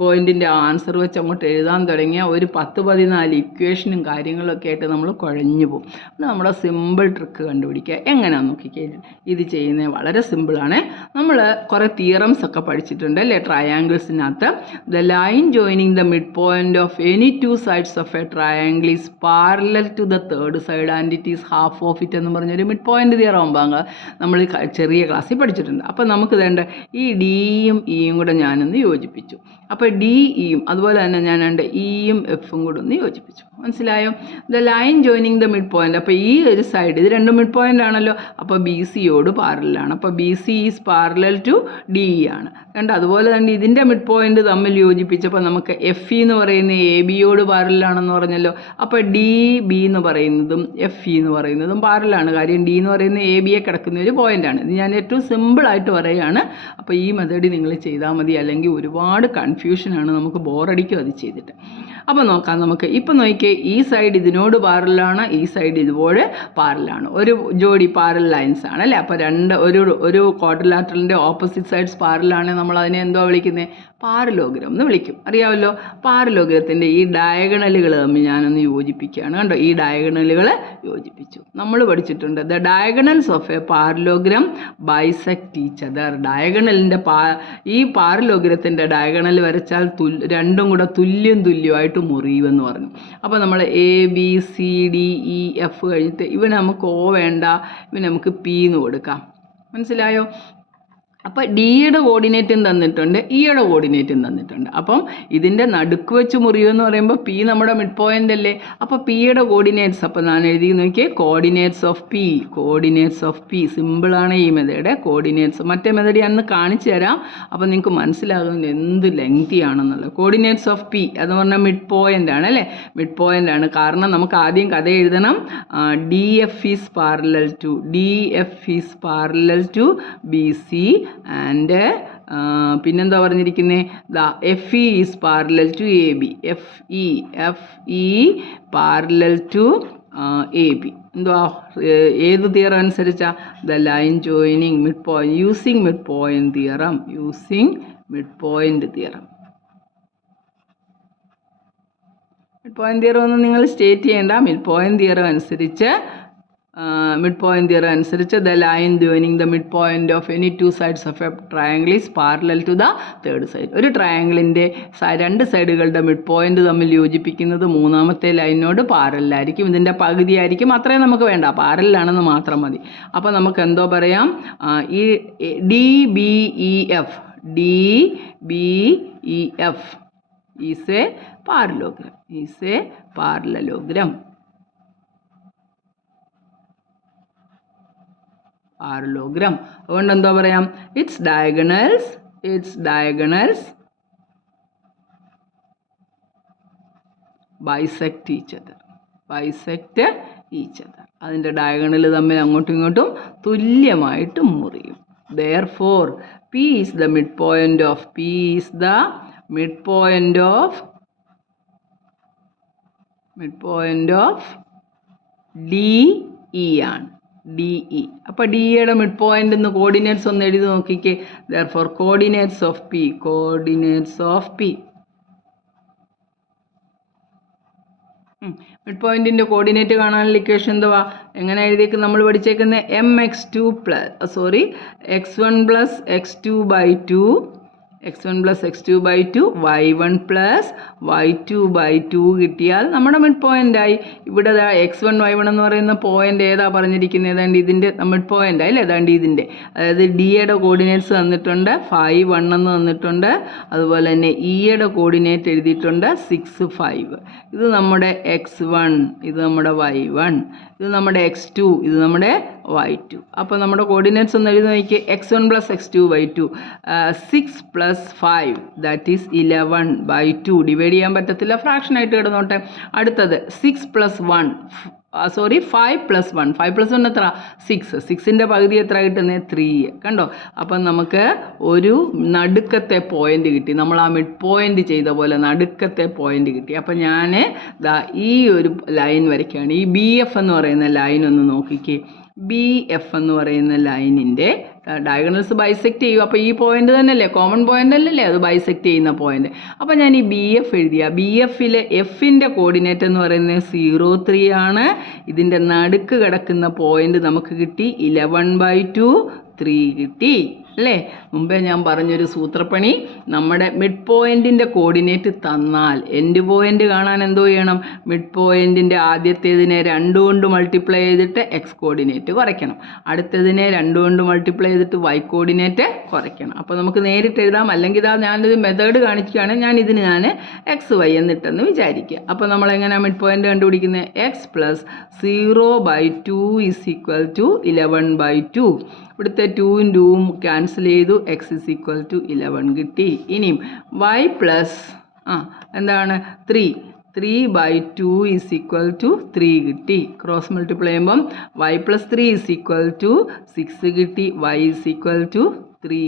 പോയിൻറ്റിൻ്റെ ആൻസർ വെച്ച് അങ്ങോട്ട് എഴുതാൻ തുടങ്ങിയ ഒരു 10-14 ഇക്വേഷനും കാര്യങ്ങളൊക്കെ ആയിട്ട് നമ്മൾ കുഴഞ്ഞു പോകും. അത് നമ്മുടെ സിമ്പിൾ ട്രിക്ക് കണ്ടുപിടിക്കുക എങ്ങനെയാണെന്ന് നോക്കിക്കേ. ഇത് ചെയ്യുന്നത് വളരെ സിമ്പിളാണ്. നമ്മൾ കുറേ തിയറംസ് ഒക്കെ പഠിച്ചിട്ടുണ്ട് അല്ലേ ട്രയാങ്കിൾസിനകത്ത്. The line joining the mid point of any two sides of a triangle is parallel to the third side and it is half of it എന്ന് പറഞ്ഞൊരു മിഡ് പോയിന്റ് തിയറം ആകുമ്പോൾ നമ്മൾ ചെറിയ ക്ലാസ്സിൽ പഠിച്ചിട്ടുണ്ട്. അപ്പോൾ നമുക്ക് വേണ്ട ഈ ഡിയും ഇയും കൂടെ ഞാനൊന്ന് യോജിപ്പിച്ചു. അപ്പോൾ ഡി ഇയും അതുപോലെ തന്നെ ഞാൻ ഇയും എഫും കൂടെ ഒന്ന് യോജിപ്പിച്ചു. മനസ്സിലായോ? The line joining the mid point. അപ്പോൾ ഈ ഒരു സൈഡ് ഇത് രണ്ടും മിഡ് പോയിന്റ് ആണല്ലോ. അപ്പോൾ ബി സിയോട് പാരലാണ്. അപ്പോൾ B C is parallel to D E ആണ്. അതുപോലെ തന്നെ ഇതിൻ്റെ മിഡ് പോയിന്റ് തമ്മിൽ യോജിപ്പിച്ചപ്പോൾ നമുക്ക് എഫ് ഇ എന്ന് പറയുന്ന എ ബിയോട് പാരലാണെന്ന് പറഞ്ഞല്ലോ. അപ്പോൾ ഡി ബി എന്ന് പറയുന്നതും എഫ് ഇ എന്ന് പറയുന്നതും പാരലാണ്. കാര്യം ഡി എന്ന് പറയുന്ന എ ബിയെ കിടക്കുന്ന ഒരു പോയിന്റാണ്. ഇത് ഞാൻ ഏറ്റവും സിമ്പിളായിട്ട് പറയുകയാണ്. അപ്പോൾ ഈ മെത്തേഡ് നിങ്ങൾ ചെയ്താൽ മതി, അല്ലെങ്കിൽ ഒരുപാട് കൺഫ്യൂഷനാണ്, നമുക്ക് ബോറടിക്കും അത് ചെയ്തിട്ട്. അപ്പോൾ നോക്കാം നമുക്ക്. ഇപ്പം നോക്കിയേ, ഈ സൈഡ് ഇതിനോട് പാരലാണ്, ഈ സൈഡ് ഇതുപോലെ പാരലാണ്. ഒരു ജോഡി പാരൽ ലൈൻസ് ആണ് അല്ലേ. അപ്പോൾ ഒരു ക്വാഡ്രിലാറ്ററലിൻ്റെ ഓപ്പോസിറ്റ് സൈഡ്സ് പാരലാണ്. നമ്മൾ അതിനെ എന്തോ വിളിക്കുന്നത്? പാരലോഗ്രാം എന്ന് വിളിക്കും. അറിയാമല്ലോ. പാരലോഗ്രത്തിൻ്റെ ഈ ഡയഗണലുകൾ തമ്മിൽ ഞാനൊന്ന് യോജിപ്പിക്കുകയാണ്. കണ്ടോ, ഈ ഡയഗണലുകൾ യോജിപ്പിച്ചു. നമ്മൾ പഠിച്ചിട്ടുണ്ട് the diagonals of a parallelogram bisect each other. ഡയഗണലിൻ്റെ ഈ പാരലോഗ്രത്തിൻ്റെ ഡയഗണൽ വരച്ചാൽ രണ്ടും കൂടെ തുല്യമായിട്ട് മുറിയുമെന്ന് പറഞ്ഞു. അപ്പോൾ നമ്മൾ A B C D E F കഴിഞ്ഞിട്ട് ഇവന് നമുക്ക് ഒ വേണ്ട, ഇവന് നമുക്ക് പി എന്ന് കൊടുക്കാം. മനസ്സിലായോ? അപ്പോൾ ഡിയുടെ കോർഡിനേറ്റും തന്നിട്ടുണ്ട്, ഇയുടെ കോർഡിനേറ്റും തന്നിട്ടുണ്ട്. അപ്പം ഇതിൻ്റെ നടുക്ക് വെച്ച് മുറിയുമെന്ന് പറയുമ്പോൾ പി നമ്മുടെ മിഡ് പോയിൻ്റ് അല്ലേ. അപ്പോൾ പിയുടെ കോർഡിനേറ്റ്സ് അപ്പോൾ ഞാൻ എഴുതി നോക്കിയേ, കോർഡിനേറ്റ്സ് ഓഫ് പി. സിമ്പിളാണ് ഈ മെത്തേഡ്. കോർഡിനേറ്റ്സ് മറ്റേ മെത്തേഡ് ഞാൻ ഒന്ന് കാണിച്ചു തരാം. അപ്പോൾ നിങ്ങൾക്ക് മനസ്സിലാകുന്നത് എന്ത് ലെങ്തി ആണെന്നുള്ളത്. കോർഡിനേറ്റ്സ് ഓഫ് പി എന്ന് പറഞ്ഞാൽ മിഡ് പോയിൻ്റ് ആണ് അല്ലേ. മിഡ് പോയിൻ്റ് ആണ്. കാരണം നമുക്ക് ആദ്യം കഥ എഴുതണം. D F is parallel to B C and പിന്നെന്താ പറഞ്ഞിരിക്കുന്നത്? F E is parallel to A B. F E parallel to A B. എന്തുവാ? ഏത് തിയറം അനുസരിച്ചാ? The line joining mid point using mid point theorem. Mid point theorem ഒന്നും നിങ്ങൾ state ചെയ്യേണ്ട. Mid point theorem അനുസരിച്ച് the line joining the mid point of any two sides of a triangle is parallel to the third side. ഒരു ട്രയാങ്കിളിൻ്റെ രണ്ട് സൈഡുകളുടെ mid point തമ്മിൽ യോജിപ്പിക്കുന്നത് മൂന്നാമത്തെ ലൈനിനോട് പാരലായിരിക്കും. ഇതിൻ്റെ പകുതിയായിരിക്കും. അത്രയും നമുക്ക് വേണ്ട, പാരലാണെന്ന് മാത്രം മതി. അപ്പോൾ നമുക്ക് എന്തോ പറയാം, ഈ D B E F is A parallelogram. അതുകൊണ്ട് എന്തോ പറയാം, it's diagonals bisect each other. അതിൻ്റെ ഡയഗണൽ തമ്മിൽ അങ്ങോട്ടും ഇങ്ങോട്ടും തുല്യമായിട്ട് മുറിയും. Therefore, P is the midpoint of DE ആണ്. DE. അപ്പോൾ ഡിയുടെ മിഡ് പോയിന്റ് എന്ന് കോർഡിനേറ്റ്സ് ഒന്ന് എഴുതി നോക്കിക്കേ. Therefore, coordinates of P. Mid പോയിന്റിൻ്റെ കോർഡിനേറ്റ് കാണാനുള്ള ഇക്വേഷൻ എന്തുവാ? എങ്ങനെ എഴുതിയേക്ക് നമ്മൾ പഠിച്ചേക്കുന്നത്? x1 plus x2 by 2 y1 plus y2 കിട്ടിയാൽ നമ്മുടെ മിഡ് പോയിൻ്റായി. ഇവിടെ x1 y1 എന്ന് പറയുന്ന പോയിൻ്റ് ഏതാ പറഞ്ഞിരിക്കുന്നത്? ഏതാണ്ട് ഇതിൻ്റെ മിഡ് പോയിൻ്റ് ആയില്ലേ. ഏതാണ്ട് ഇതിൻ്റെ, അതായത് ഡിയുടെ കോർഡിനേറ്റ്സ് തന്നിട്ടുണ്ട് 5 1 എന്ന് തന്നിട്ടുണ്ട്. അതുപോലെ തന്നെ ഇയുടെ കോർഡിനേറ്റ് എഴുതിയിട്ടുണ്ട് 6 5. ഇത് നമ്മുടെ x1, ഇത് നമ്മുടെ y1, ഇത് നമ്മുടെ x2, ഇത് നമ്മുടെ y2. അപ്പോൾ നമ്മുടെ കോർഡിനേറ്റ്സ് ഒന്ന് എഴുതി നോക്കിയേ. x1 plus x2 by 2, 6 plus 5 that is 11/2. Divide ചെയ്യാൻ പറ്റത്തില്ല, ഫ്രാക്ഷൻ ആയിട്ട് കിടന്നോട്ടെ. അടുത്തത് 6 പ്ലസ് 1 സോറി 5 + 1 5 + 1 എത്ര 6 6ൻ്റെ പകുതി എത്ര കിട്ടുന്നത് 3 കണ്ടോ. അപ്പം നമുക്ക് ഒരു നടുക്കത്തെ പോയിന്റ് കിട്ടി. നമ്മൾ ആ മിഡ് പോയിന്റ് ചെയ്ത പോലെ നടുക്കത്തെ പോയിന്റ് കിട്ടി. അപ്പം ഞാൻ ദാ ഈ ഒരു ലൈൻ വരയ്ക്കുകയാണ്. ഈ BF എന്ന് പറയുന്ന ലൈൻ ഒന്ന് നോക്കിക്കേ. BF എന്ന് പറയുന്ന ലൈനിൻ്റെ ഡയഗണൽസ് ബൈസെക്റ്റ് ചെയ്യും. അപ്പോൾ ഈ പോയിന്റ് തന്നെയല്ലേ, കോമൺ പോയിന്റ് അല്ലല്ലേ അത് ബൈസെക്റ്റ് ചെയ്യുന്ന പോയിന്റ്. അപ്പോൾ ഞാൻ ഈ BF എഴുതിയ BFലെ Fൻ്റെ കോർഡിനേറ്റ് എന്ന് പറയുന്നത് 0, 3 ആണ്. ഇതിൻ്റെ നടുക്ക് കിടക്കുന്ന പോയിന്റ് നമുക്ക് കിട്ടി 11/2 3 കിട്ടി അല്ലേ. മുമ്പേ ഞാൻ പറഞ്ഞൊരു സൂത്രപ്പണി, നമ്മുടെ മിഡ് പോയിന്റിൻ്റെ കോർഡിനേറ്റ് തന്നാൽ എൻഡ് പോയിന്റ് കാണാൻ എന്തോ ചെയ്യണം, മിഡ് പോയിന്റിൻ്റെ ആദ്യത്തേതിനെ 2 കൊണ്ട് മൾട്ടിപ്ലൈ ചെയ്തിട്ട് എക്സ് കോർഡിനേറ്റ് കുറയ്ക്കണം, അടുത്തതിനെ 2 കൊണ്ട് മൾട്ടിപ്ലൈ ചെയ്തിട്ട് വൈ കോർഡിനേറ്റ് കുറയ്ക്കണം. അപ്പോൾ നമുക്ക് നേരിട്ട് എഴുതാം. അല്ലെങ്കിൽ ഇതാ ഞാനൊരു മെത്തേഡ് കാണിക്കുകയാണ്. ഞാൻ XY എന്നിട്ടെന്ന് വിചാരിക്കുക. അപ്പോൾ നമ്മളെങ്ങനെയാണ് മിഡ് പോയിന്റ് കണ്ടുപിടിക്കുന്നത്? x + 0/2 = 11/2. ഇവിടുത്തെ 2ഉം 2ഉം ക്യാൻസൽ ചെയ്തു, x = 11 കിട്ടി. ഇനിയും y പ്ലസ് എന്താണ് 3/2 = 3 കിട്ടി. ക്രോസ് മൾട്ടിപ്ലൈ ചെയ്യുമ്പം y + 3 = 6 കിട്ടി, y = 3.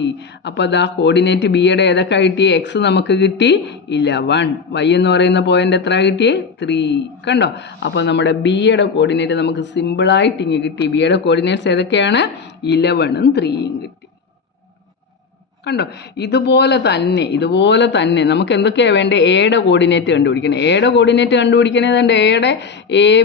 അപ്പോൾ അതാ കോർഡിനേറ്റ് ബിയുടെ ഏതൊക്കെ കിട്ടി? എക്സ് നമുക്ക് കിട്ടി 11, y എന്ന് പറയുന്ന പോയിന്റ് എത്ര കിട്ടി? 3 കണ്ടോ. അപ്പോൾ നമ്മുടെ ബിയുടെ കോർഡിനേറ്റ് നമുക്ക് സിമ്പിളായിട്ട് ഇങ്ങ് കിട്ടി. ബിയുടെ കോർഡിനേറ്റ്സ് ഏതൊക്കെയാണ്? 11ഉം 3ഉം കിട്ടി. കണ്ടോ. ഇതുപോലെ തന്നെ നമുക്ക് എന്തൊക്കെയാണ് വേണ്ടത്? എയുടെ കോർഡിനേറ്റ് കണ്ടുപിടിക്കണം. എയുടെ കോർഡിനേറ്റ് കണ്ടുപിടിക്കണേതുണ്ട്. എയുടെ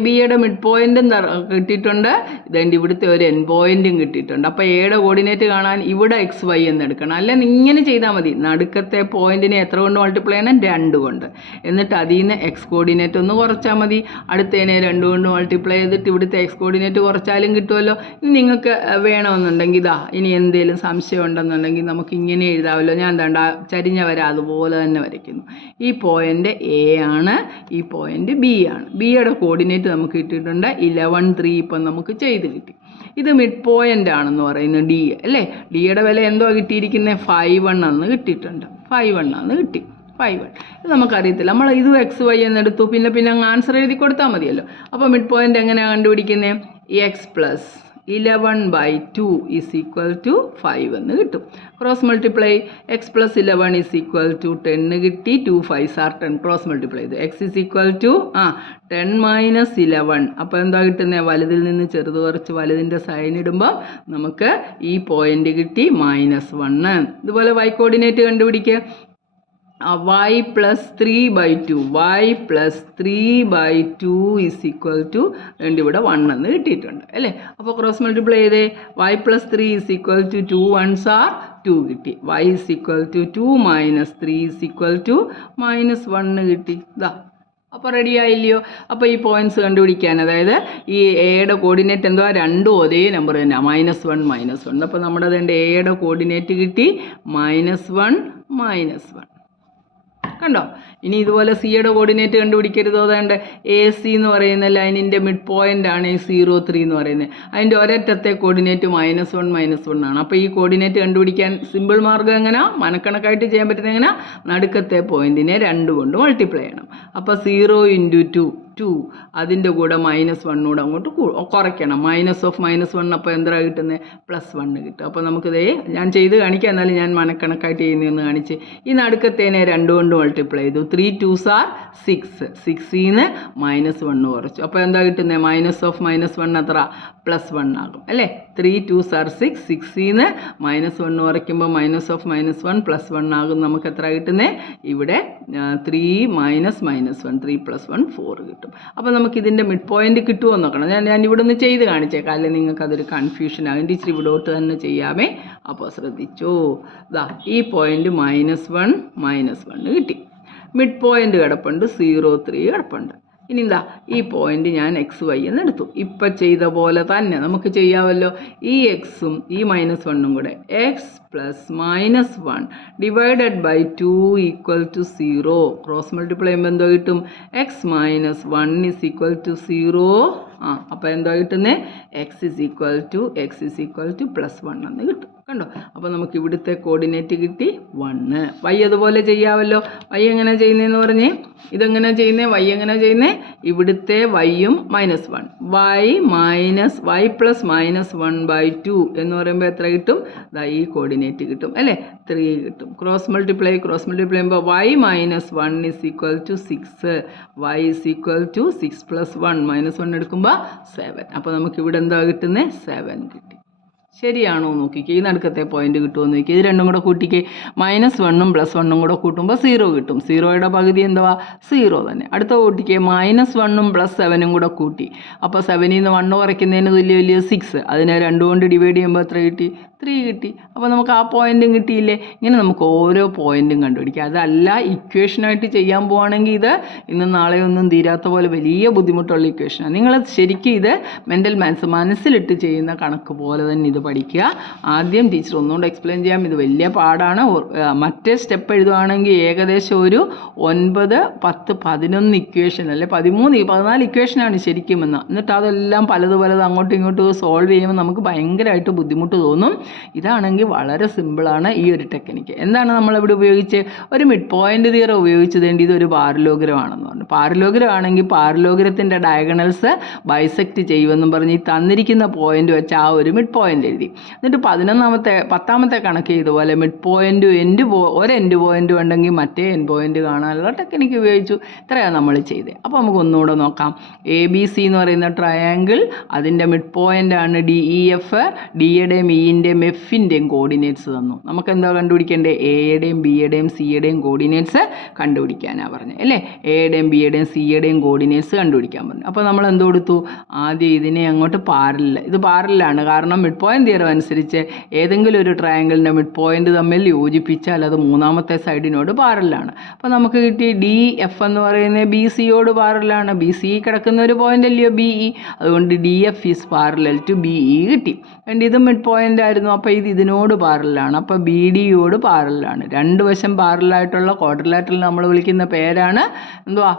Bയുടെ മിഡ് പോയിന്റും കിട്ടിയിട്ടുണ്ട്, ഇതുണ്ട് ഇവിടുത്തെ ഒരു എൻ പോയിന്റും കിട്ടിയിട്ടുണ്ട്. അപ്പോൾ എയുടെ കോർഡിനേറ്റ് കാണാൻ ഇവിടെ XY എന്ന് എടുക്കണം. അല്ലെങ്കിൽ ഇങ്ങനെ ചെയ്താൽ മതി. നടുക്കത്തെ പോയിന്റിനെ എത്ര കൊണ്ട് മൾട്ടിപ്ലൈ ചെയ്യണം? 2 കൊണ്ട്. എന്നിട്ട് അതിൽ നിന്ന് എക്സ് കോർഡിനേറ്റ് ഒന്ന് കുറച്ചാൽ മതി. അടുത്തതിനെ 2 കൊണ്ട് മൾട്ടിപ്ലൈ ചെയ്തിട്ട് ഇവിടുത്തെ എക്സ് കോർഡിനേറ്റ് കുറച്ചാലും കിട്ടുമല്ലോ. ഇനി നിങ്ങൾക്ക് വേണമെന്നുണ്ടെങ്കിൽ ഇനി എന്തെങ്കിലും സംശയം ഉണ്ടെന്നുണ്ടെങ്കിൽ നമുക്ക് ഇങ്ങനെ എഴുതാമല്ലോ. ഞാൻ എന്താ ചരിഞ്ഞ വര അതുപോലെ തന്നെ വരയ്ക്കുന്നു. ഈ പോയിന്റ് A ആണ്, ഈ പോയിന്റ് B ആണ്. ബിയുടെ കോർഡിനേറ്റ് നമുക്ക് കിട്ടിയിട്ടുണ്ട് 11, 3 ഇപ്പം നമുക്ക് ചെയ്ത് കിട്ടി. ഇത് മിഡ് പോയിന്റ് ആണെന്ന് പറയുന്നത് D അല്ലേ. ഡിയുടെ വില എന്തോ കിട്ടിയിരിക്കുന്നത്? 5 എന്ന് കിട്ടിയിട്ടുണ്ട്. 5 എന്ന് കിട്ടി. 5 ഇത് നമുക്കറിയത്തില്ല. നമ്മൾ ഇത് XY എന്നെടുത്തു, പിന്നെ അങ്ങ് ആൻസർ എഴുതി കൊടുത്താൽ മതിയല്ലോ. അപ്പോൾ മിഡ് പോയിന്റ് എങ്ങനെയാണ് കണ്ടുപിടിക്കുന്നത്? x + 11/2 = 5 എന്ന് കിട്ടും. ക്രോസ് മൾട്ടിപ്ലൈ x + 11 = 10 കിട്ടി. 2 5s are 10. ക്രോസ് മൾട്ടിപ്ലൈ ചെയ്ത് x = 10 - 11. അപ്പോൾ എന്താ കിട്ടുന്നത്? വലുതിൽ നിന്ന് ചെറുത് കുറച്ച് വലുതിൻ്റെ സൈൻ ഇടുമ്പോൾ നമുക്ക് ഈ പോയിന്റ് കിട്ടി -1. ഇതുപോലെ y കോർഡിനേറ്റ് കണ്ടുപിടിക്കുക. y + 3/2 ഇവിടെ 1 എന്ന് കിട്ടിയിട്ടുണ്ട് അല്ലേ. അപ്പോൾ ക്രോസ് മൾട്ടിപ്ലൈ ചെയ്തേ. y + 3 = 2 1s are 2 കിട്ടി. y = 2 - 3 = -1 കിട്ടി. അപ്പോൾ റെഡി ആയില്ലയോ? അപ്പോൾ ഈ പോയിന്റ്സ് കണ്ടുപിടിക്കാൻ, അതായത് ഈ എയുടെ കോർഡിനേറ്റ് എന്തുവാ? 2 ഒരേ നമ്പർ തന്നെ, -1 -1. അപ്പോൾ നമ്മുടെ അതിൻ്റെ എയുടെ കോർഡിനേറ്റ് കിട്ടി -1 കണ്ടോ. ഇനി ഇതുപോലെ സിയുടെ കോർഡിനേറ്റ് കണ്ടുപിടിക്കരുത്. അതുകൊണ്ട് AC എന്ന് പറയുന്ന ലൈനിൻ്റെ മിഡ് പോയിന്റ് ആണ് 0, 3 എന്ന് പറയുന്നത്. അതിൻ്റെ ഒരറ്റത്തെ കോർഡിനേറ്റ് -1 ആണ്. അപ്പോൾ ഈ കോർഡിനേറ്റ് കണ്ടുപിടിക്കാൻ സിമ്പിൾ മാർഗ്ഗം എങ്ങനെ? മനക്കണക്കായിട്ട് ചെയ്യാൻ പറ്റുന്നത് എങ്ങനെ? നടുക്കത്തെ പോയിന്റിനെ 2 കൊണ്ട് മൾട്ടിപ്ലൈ ചെയ്യണം. അപ്പോൾ 0 × 2 അതിൻ്റെ കൂടെ -1 കൂടെ അങ്ങോട്ട് കുറയ്ക്കണം. -1 അപ്പോൾ എന്താ കിട്ടുന്നത്? +1 കിട്ടും. അപ്പോൾ നമുക്കിതേ ഞാൻ ചെയ്ത് കാണിക്കാം. എന്നാലും ഞാൻ മനക്കണക്കായിട്ട് ചെയ്യുന്നതെന്ന് കാണിച്ച്. ഈ നടുക്കത്തേനെ 2 കൊണ്ട് മൾട്ടിപ്ലൈ ചെയ്തു. 3 2s are 6. 6ൽ നിന്ന് -1 കുറച്ചു. അപ്പോൾ എന്താ കിട്ടുന്നത്? -1 എത്ര? +1 ആകും അല്ലേ. 3 2s are 6. 6ൽ നിന്ന് -1 കുറയ്ക്കുമ്പോൾ -1 +1 ആകും. നമുക്ക് എത്ര കിട്ടുന്നത്? ഇവിടെ 3 - -1 3 + 1 4 കിട്ടും. അപ്പോൾ നമുക്കിതിൻ്റെ മിഡ് പോയിന്റ് കിട്ടുമോ എന്ന് നോക്കണം. ഞാൻ ഇവിടെ നിന്ന് ചെയ്ത് കാണിച്ചേക്കാം, അല്ലെങ്കിൽ നിങ്ങൾക്ക് അതൊരു കൺഫ്യൂഷൻ ആകും. ടീച്ചർ ഇവിടോട്ട് തന്നെ ചെയ്യാമേ. അപ്പോൾ ശ്രദ്ധിച്ചോ. ഈ പോയിന്റ് -1 കിട്ടി. മിഡ് പോയിന്റ് കിടപ്പുണ്ട് 0, 3 കിടപ്പുണ്ട്. ഇനി ഈ പോയിന്റ് ഞാൻ XY എന്നെടുത്തു. ഇപ്പം ചെയ്ത പോലെ തന്നെ നമുക്ക് ചെയ്യാമല്ലോ. ഈ എക്സും ഈ -1ഉം കൂടെ x + -1 / 2 = 0. ക്രോസ് മൾട്ടിപ്ലൈ ചെയ്യുമ്പോൾ എന്തോ കിട്ടും? x - 1 = 0 അപ്പോൾ എന്തോ കിട്ടുന്നത് എക്സ് ഇസ് ഈക്വൽ ടു +1 എന്ന് കിട്ടും. കണ്ടോ? അപ്പോൾ നമുക്ക് ഇവിടുത്തെ കോർഡിനേറ്റ് കിട്ടി 1. വൈ അതുപോലെ ചെയ്യാമല്ലോ. വൈ എങ്ങനെ ചെയ്യുന്നതെന്ന് പറഞ്ഞേ, ഇതെങ്ങനെ ചെയ്യുന്നത്? വൈ എങ്ങനെ ചെയ്യുന്നത്? ഇവിടുത്തെ വൈയും -1, y പ്ലസ് -1/2 എന്ന് പറയുമ്പോൾ എത്ര കിട്ടും? ഈ കോർഡിനേറ്റ് കിട്ടും അല്ലേ, 3 കിട്ടും. ക്രോസ് മൾട്ടിപ്ലൈ ചെയ്യുമ്പോൾ y -1 is equal to 6, y is equal to 6 + 1 -1 എടുക്കുമ്പോൾ 7. അപ്പോൾ നമുക്ക് ഇവിടെ എന്താ കിട്ടുന്നത്? 7 കിട്ടി. ശരിയാണോ നോക്കിക്കേ, ഈ നടുക്കത്തെ പോയിന്റ് കിട്ടുമെന്ന് നോക്കി. ഇത് രണ്ടും കൂടെ കൂട്ടിക്കേ, -1ഉം +1ഉം കൂടെ കൂട്ടുമ്പോൾ 0 കിട്ടും. 0യുടെ പകുതി എന്തുവാ? 0 തന്നെ. അടുത്ത കൂട്ടിക്കേ, -1ഉം +7ഉം കൂടെ കൂട്ടി. അപ്പോൾ 7ൽ നിന്ന് 1 കുറയ്ക്കുന്നതിന് തുല്യമല്ലേ 6. അതിനെ 2 കൊണ്ട് ഡിവൈഡ് ചെയ്യുമ്പോൾ എത്ര കിട്ടി? 3 കിട്ടി. അപ്പോൾ നമുക്ക് ആ പോയിന്റും കിട്ടിയില്ലേ? ഇങ്ങനെ നമുക്ക് ഓരോ പോയിന്റും കണ്ടുപിടിക്കാം. അതല്ല ഇക്വേഷനായിട്ട് ചെയ്യാൻ പോവുകയാണെങ്കിൽ ഇത് ഇന്നും നാളെയൊന്നും തീരാത്ത പോലെ വലിയ ബുദ്ധിമുട്ടുള്ള ഇക്വേഷനാണ്. നിങ്ങൾ ശരിക്കും ഇത് മെൻ്റൽ മാത്സ് മനസ്സിലിട്ട് ചെയ്യുന്ന കണക്ക് പോലെ തന്നെ ഇത് പഠിക്കുക. ആദ്യം ടീച്ചർ ഒന്നുകൊണ്ട് എക്സ്പ്ലെയിൻ ചെയ്യാം. ഇത് വലിയ പാടാണ്. മറ്റേ സ്റ്റെപ്പ് എഴുതുകയാണെങ്കിൽ ഏകദേശം ഒരു 9, 10, 11 ഇക്വേഷൻ അല്ലെ 13, 14 ഇക്വേഷനാണ് ശരിക്കും എന്ന്. എന്നിട്ട് അതെല്ലാം പലത് അങ്ങോട്ടും ഇങ്ങോട്ടും സോൾവ് ചെയ്യുമ്പോൾ നമുക്ക് ഭയങ്കരമായിട്ട് ബുദ്ധിമുട്ട് തോന്നും. ഇതാണെങ്കിൽ വളരെ സിമ്പിളാണ് ഈ ഒരു ടെക്നിക്ക്. എന്താണ് നമ്മളിവിടെ ഉപയോഗിച്ച്? ഒരു മിഡ് പോയിന്റ് തിയറം ഉപയോഗിച്ചതേണ്ടി ഇതൊരു പാരലോഗ്രം ആണെന്ന് പറഞ്ഞു. പാരലോഗ്രം ആണെങ്കിൽ പാരലോഗ്രത്തിൻ്റെ ഡയഗണൽസ് ബൈസെക്റ്റ് ചെയ്യുമെന്നും പറഞ്ഞ് ഈ തന്നിരിക്കുന്ന പോയിന്റ് വെച്ച് ആ ഒരു മിഡ് പോയിന്റ് എഴുതി. എന്നിട്ട് 10ാമത്തെ കണക്ക് ഇതുപോലെ മിഡ് പോയിന്റ് ഒരു എൻഡ് പോയിന്റ് ഉണ്ടെങ്കിൽ മറ്റേ എൻഡ് പോയിന്റ് കാണാനുള്ള ടെക്നിക്ക് ഉപയോഗിച്ചു. ഇത്രയാണ് നമ്മൾ ചെയ്തത്. അപ്പോൾ നമുക്ക് ഒന്നുകൂടെ നോക്കാം. ABC എന്ന് പറയുന്ന ട്രയാങ്കിൾ, അതിൻ്റെ മിഡ് പോയിന്റ് ആണ് DEF. ഡിയുടെയും ഇൻ്റെയും എഫിൻ്റെയും കോർഡിനേറ്റ്സ് തന്നു. നമുക്ക് എന്താ കണ്ടുപിടിക്കേണ്ടത്? എയുടെയും ബിയുടെയും സിയുടെയും കോർഡിനേറ്റ്സ് കണ്ടുപിടിക്കാനാണ് പറഞ്ഞത് അല്ലേ. എയുടെയും ബിയുടെയും സിയുടെയും കോർഡിനേറ്റ്സ് കണ്ടുപിടിക്കാൻ പറഞ്ഞു. അപ്പോൾ നമ്മൾ എന്ത് കൊടുത്തു? ആദ്യം ഇതിനെ അങ്ങോട്ട് ഇത് പാരലാണ്. കാരണം മിഡ് പോയിന്റ് തിയറം അനുസരിച്ച് ഏതെങ്കിലും ഒരു ട്രയാങ്കിളിൻ്റെ മിഡ് പോയിന്റ് തമ്മിൽ യോജിപ്പിച്ചാൽ അത് മൂന്നാമത്തെ സൈഡിനോട് പാരലാണ്. അപ്പോൾ നമുക്ക് കിട്ടി DF എന്ന് പറയുന്നത് BCയോട് പാരലാണ്. BC കിടക്കുന്ന ഒരു പോയിന്റ് അല്ലയോ BE. അതുകൊണ്ട് DF is parallel to BE കിട്ടി. ഇത് മിഡ് പോയിന്റ് ആയിരുന്നു. അപ്പോൾ ഇതിനോട് പാരലാണ്. അപ്പോൾ BDയോട് പാരലാണ്. രണ്ട് വശം പാരലായിട്ടുള്ള ക്വാഡ്രിലാറ്ററൽ നമ്മൾ വിളിക്കുന്ന പേരാണ് എന്തുവാ?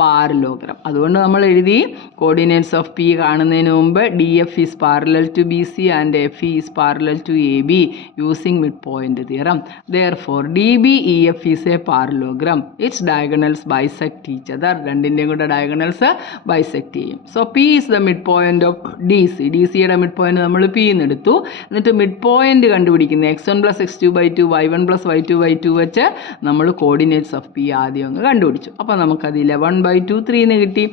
പാരലോഗ്രം. അതുകൊണ്ട് നമ്മൾ എഴുതി കോർഡിനേറ്റ്സ് ഓഫ് P കാണുന്നതിന് മുമ്പ് DF is parallel to BC and FE is parallel to AB using mid point theorem. Therefore DBEF is a parallelogram. Its diagonals bisect each other. രണ്ടിൻ്റെയും കൂടെ ഡയഗണൽസ് ബൈസെക്ട് ചെയ്യും. So P is the mid point of DC. DCയുടെ mid point നമ്മൾ P എന്ന് എടുത്തു. എന്നിട്ട് mid point കണ്ടുപിടിക്കുന്നത് x1 + x2/2 y1 + y2/2 വെച്ച് നമ്മൾ കോർഡിനേറ്റ്സ് ഓഫ് P ആദ്യം ഒന്ന് കണ്ടുപിടിച്ചു. അപ്പോൾ നമുക്കത് 11/2 3 എന്ന് കിട്ടി.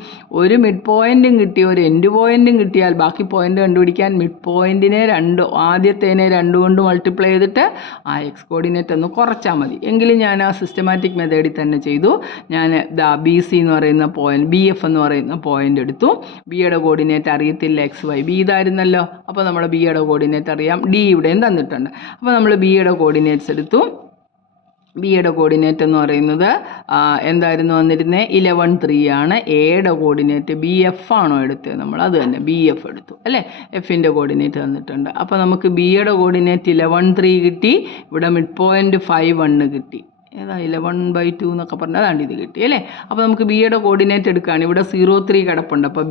ഒരു മിഡ് പോയിന്റും കിട്ടി, ഒരു എൻഡ് പോയിന്റും കിട്ടിയാൽ ബാക്കി പോയിന്റ് കണ്ടുപിടിക്കാൻ മിഡ് പോയിന്റിനെ ആദ്യത്തേനെ 2 കൊണ്ട് മൾട്ടിപ്ലൈ ചെയ്തിട്ട് ആ എക്സ് കോർഡിനേറ്റ് ഒന്ന് കുറച്ചാൽ മതി. എങ്കിലും ഞാൻ ആ സിസ്റ്റമാറ്റിക് മെത്തേഡിൽ തന്നെ ചെയ്തു. ഞാൻ BC എന്ന് പറയുന്ന പോയിന്റ്, BF എന്ന് പറയുന്ന പോയിന്റ് എടുത്തു. ബിയുടെ കോർഡിനേറ്റ് അറിയത്തില്ല, XY. B ഇതായിരുന്നല്ലോ. അപ്പോൾ നമ്മൾ ബിയുടെ കോർഡിനേറ്റ് അറിയാം. D ഇവിടെയും തന്നിട്ടുണ്ട്. അപ്പോൾ നമ്മൾ ബിയുടെ കോർഡിനേറ്റ്സ് എടുത്തു. ബിയുടെ കോർഡിനേറ്റ് എന്ന് പറയുന്നത് എന്തായിരുന്നു വന്നിരുന്നത്? 11 3 ആണ്. എയുടെ കോർഡിനേറ്റ് BF ആണോ എടുത്തത്? നമ്മൾ അത് തന്നെ BF എടുത്തു അല്ലേ. എഫിൻ്റെ കോർഡിനേറ്റ് തന്നിട്ടുണ്ട്. അപ്പോൾ നമുക്ക് ബിയുടെ കോർഡിനേറ്റ് 11 3 കിട്ടി. ഇവിടെ മിഡ് പോയിന്റ് 5 1 കിട്ടി. ഏതാ 11/2 എന്നൊക്കെ പറഞ്ഞാൽ അതാണ്ട് ഇത് കിട്ടി അല്ലേ. അപ്പോൾ നമുക്ക് ബിയുടെ കോർഡിനേറ്റ് എടുക്കുകയാണ്. ഇവിടെ 0 3 കിടപ്പുണ്ട്. അപ്പോൾ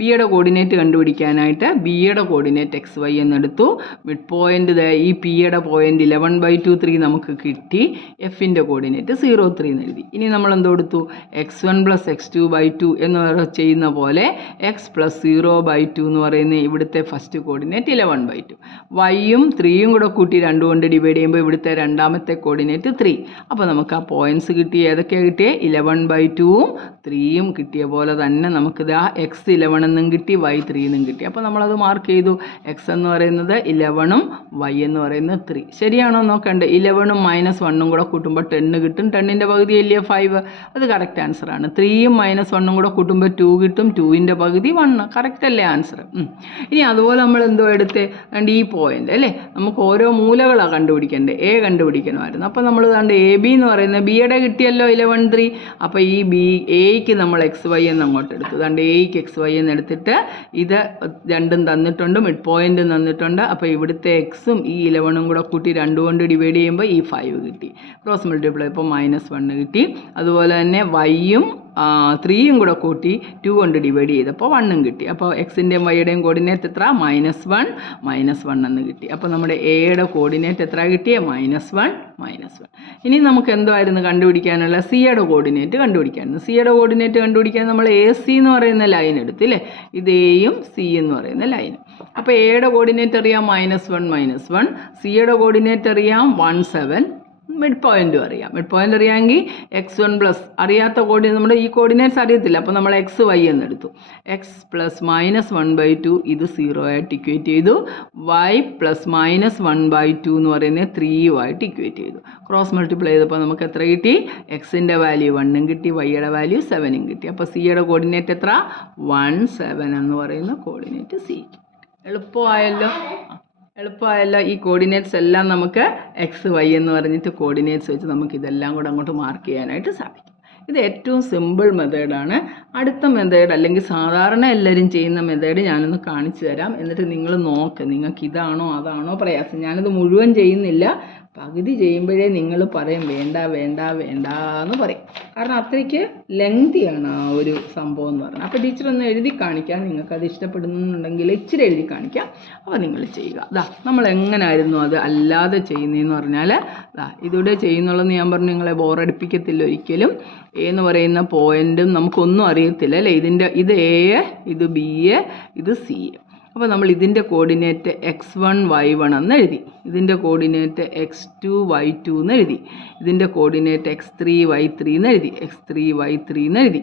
ബിയുടെ കോർഡിനേറ്റ് കണ്ടുപിടിക്കാനായിട്ട് ബിയുടെ കോർഡിനേറ്റ് XY എന്നെടുത്തു. മിഡ് പോയിന്റ് ഈ പിയുടെ പോയിന്റ് 11/2 3 നമുക്ക് കിട്ടി. എഫിൻ്റെ കോർഡിനേറ്റ് 0 3 എന്ന് എഴുതി. ഇനി നമ്മൾ എന്തോ എടുത്തു? x1 + x2/2 എന്ന് ചെയ്യുന്ന പോലെ x + 0/2 എന്ന് പറയുന്ന ഇവിടുത്തെ ഫസ്റ്റ് കോർഡിനേറ്റ് 11/2. വൈയും 3യും കൂടെ കൂട്ടി 2 കൊണ്ട് ഡിവൈഡ് ചെയ്യുമ്പോൾ ഇവിടുത്തെ രണ്ടാമത്തെ കോർഡിനേറ്റ് 3. അപ്പോൾ നമുക്ക് ആ പോയിന്റ്സ് കിട്ടി. ഏതൊക്കെയാണ് കിട്ടിയത്? 11/2ഉം 3യും കിട്ടിയ പോലെ തന്നെ നമുക്കിത് x11 എന്നും കിട്ടി, y3 എന്നും കിട്ടി. അപ്പോൾ നമ്മളത് മാർക്ക് ചെയ്തു. x എന്ന് പറയുന്നത് 11ഉം y എന്ന് പറയുന്നത് 3. ശരിയാണോ നോക്കണ്ടേ? 11ഉം -1ഉം കൂടെ കൂട്ടുമ്പോൾ 10 കിട്ടും. 10ൻ്റെ പകുതി അല്ലേ 5. അത് കറക്റ്റ് ആൻസറാണ്. 3യും -1ഉം കൂടെ കൂട്ടുമ്പോൾ 2 കിട്ടും. 2ൻ്റെ പകുതി 1. കറക്റ്റ് അല്ലേ ആൻസർ? ഇനി അതുപോലെ നമ്മൾ എന്തോ എടുത്ത് ഈ പോയിന്റ് അല്ലേ, നമുക്ക് ഓരോ മൂലകളാണ് കണ്ടുപിടിക്കേണ്ടത്. എ കണ്ടുപിടിക്കണമായിരുന്നു. അപ്പോൾ നമ്മൾ AB എന്ന് പറയുന്നത് ബിയുടെ കിട്ടിയല്ലോ 11 3. അപ്പോൾ ഈ എയ്ക്ക് നമ്മൾ XY എന്ന് അങ്ങോട്ട് എടുത്തു. അതുകൊണ്ട് എയ്ക്ക് XY എന്ന് എടുത്തിട്ട് ഇത് രണ്ടും തന്നിട്ടുണ്ട്, മിഡ് പോയിന്റും തന്നിട്ടുണ്ട്. അപ്പോൾ ഇവിടുത്തെ എക്സും ഈ 11ഉം കൂടെ കൂട്ടി 2 കൊണ്ട് ഡിവൈഡ് ചെയ്യുമ്പോൾ ഈ 5 കിട്ടി. ക്രോസ് മൾട്ടിപ്ലൈ ഇപ്പോൾ -1 കിട്ടി. അതുപോലെ തന്നെ വൈയും 3യും കൂടെ കൂട്ടി 2 കൊണ്ട് ഡിവൈഡ് ചെയ്തപ്പോൾ 1ഉം കിട്ടി. അപ്പോൾ എക്സിൻ്റെയും വൈയുടെയും കോർഡിനേറ്റ് എത്ര? -1 എന്ന് കിട്ടി. അപ്പോൾ നമ്മുടെ എയുടെ കോർഡിനേറ്റ് എത്ര കിട്ടിയേ? -1. ഇനി നമുക്ക് എന്തായിരുന്നു കണ്ടുപിടിക്കാനുള്ള? സിയുടെ കോർഡിനേറ്റ് കണ്ടുപിടിക്കായിരുന്നു. സിയുടെ കോർഡിനേറ്റ് കണ്ടുപിടിക്കാൻ നമ്മൾ AC എന്ന് പറയുന്ന ലൈൻ എടുത്ത് അല്ലേ? ഇത് എയും സി എന്ന് പറയുന്ന ലൈൻ. അപ്പോൾ എയുടെ കോർഡിനേറ്റ് അറിയാം -1, സിയുടെ കോർഡിനേറ്റ് അറിയാം 17, മിഡ് പോയിൻറ്റും അറിയാം. മിഡ് പോയിൻ്റ് അറിയാമെങ്കിൽ x1 പ്ലസ് അറിയാത്ത കോർഡിനേറ്റ് നമ്മുടെ ഈ കോർഡിനേറ്റ്സ് അറിയത്തില്ല. അപ്പോൾ നമ്മൾ XY എന്നെടുത്തു. x പ്ലസ് -1/2 ഇത് 0 ആയിട്ട് ഇക്വേറ്റ് ചെയ്തു. y പ്ലസ് -1/2 എന്ന് പറയുന്നത് 3 ആയിട്ട് ഇക്വേറ്റ് ചെയ്തു. ക്രോസ് മൾട്ടിപ്ലൈ ചെയ്തപ്പോൾ നമുക്ക് എത്ര കിട്ടി? എക്സിൻ്റെ വാല്യൂ 1ഉം കിട്ടി, വൈയുടെ വാല്യൂ 7ഉം കിട്ടി. അപ്പോൾ സിയുടെ കോർഡിനേറ്റ് എത്ര? 17 എന്ന് പറയുന്ന കോർഡിനേറ്റ് സി. എളുപ്പമായല്ലോ. ഈ കോർഡിനേറ്റ്സ് എല്ലാം നമുക്ക് XY എന്ന് പറഞ്ഞിട്ട് കോർഡിനേറ്റ്സ് വെച്ച് നമുക്ക് ഇതെല്ലാം കൂടെ അങ്ങോട്ട് മാർക്ക് ചെയ്യാനായിട്ട് സാധിക്കും. ഇത് ഏറ്റവും സിമ്പിൾ മെത്തേഡാണ്. അടുത്ത മെത്തേഡ് അല്ലെങ്കിൽ സാധാരണ എല്ലാവരും ചെയ്യുന്ന മെത്തേഡ് ഞാനൊന്ന് കാണിച്ചു തരാം. എന്നിട്ട് നിങ്ങൾ നോക്ക്, നിങ്ങൾക്ക് ഇതാണോ അതാണോ പ്രയാസം. ഞാനിത് മുഴുവൻ ചെയ്യുന്നില്ല, പകുതി ചെയ്യുമ്പോഴേ നിങ്ങൾ പറയും വേണ്ട എന്ന് പറയും. കാരണം അത്രയ്ക്ക് ലെങ്തിയാണ് ആ ഒരു സംഭവം എന്ന് പറഞ്ഞാൽ. അപ്പോൾ ടീച്ചർ ഒന്ന് എഴുതി കാണിക്കാം, നിങ്ങൾക്കത് ഇഷ്ടപ്പെടുന്നുണ്ടെങ്കിൽ ഇച്ചിരി എഴുതി കാണിക്കാം. അപ്പോൾ നിങ്ങൾ ചെയ്യുക. നമ്മൾ എങ്ങനായിരുന്നു അത് അല്ലാതെ ചെയ്യുന്നതെന്ന് പറഞ്ഞാൽ ഇതിവിടെ ചെയ്യുന്നുള്ളതെന്ന് ഞാൻ പറഞ്ഞു, നിങ്ങളെ ബോറടിപ്പിക്കത്തില്ല ഒരിക്കലും. എന്ന് പറയുന്ന പോയിൻറ്റും നമുക്കൊന്നും അറിയത്തില്ല അല്ലേ? ഇത് A, ഇത് B, ഇത് C. അപ്പോൾ നമ്മൾ ഇതിൻ്റെ കോർഡിനേറ്റ് x1 y1 എന്ന് എഴുതി, ഇതിൻ്റെ കോർഡിനേറ്റ് x2 y2 എന്ന് എഴുതി, ഇതിൻ്റെ കോർഡിനേറ്റ് x3 y3 എന്ന് എഴുതി, x3 y3 എന്ന് എഴുതി.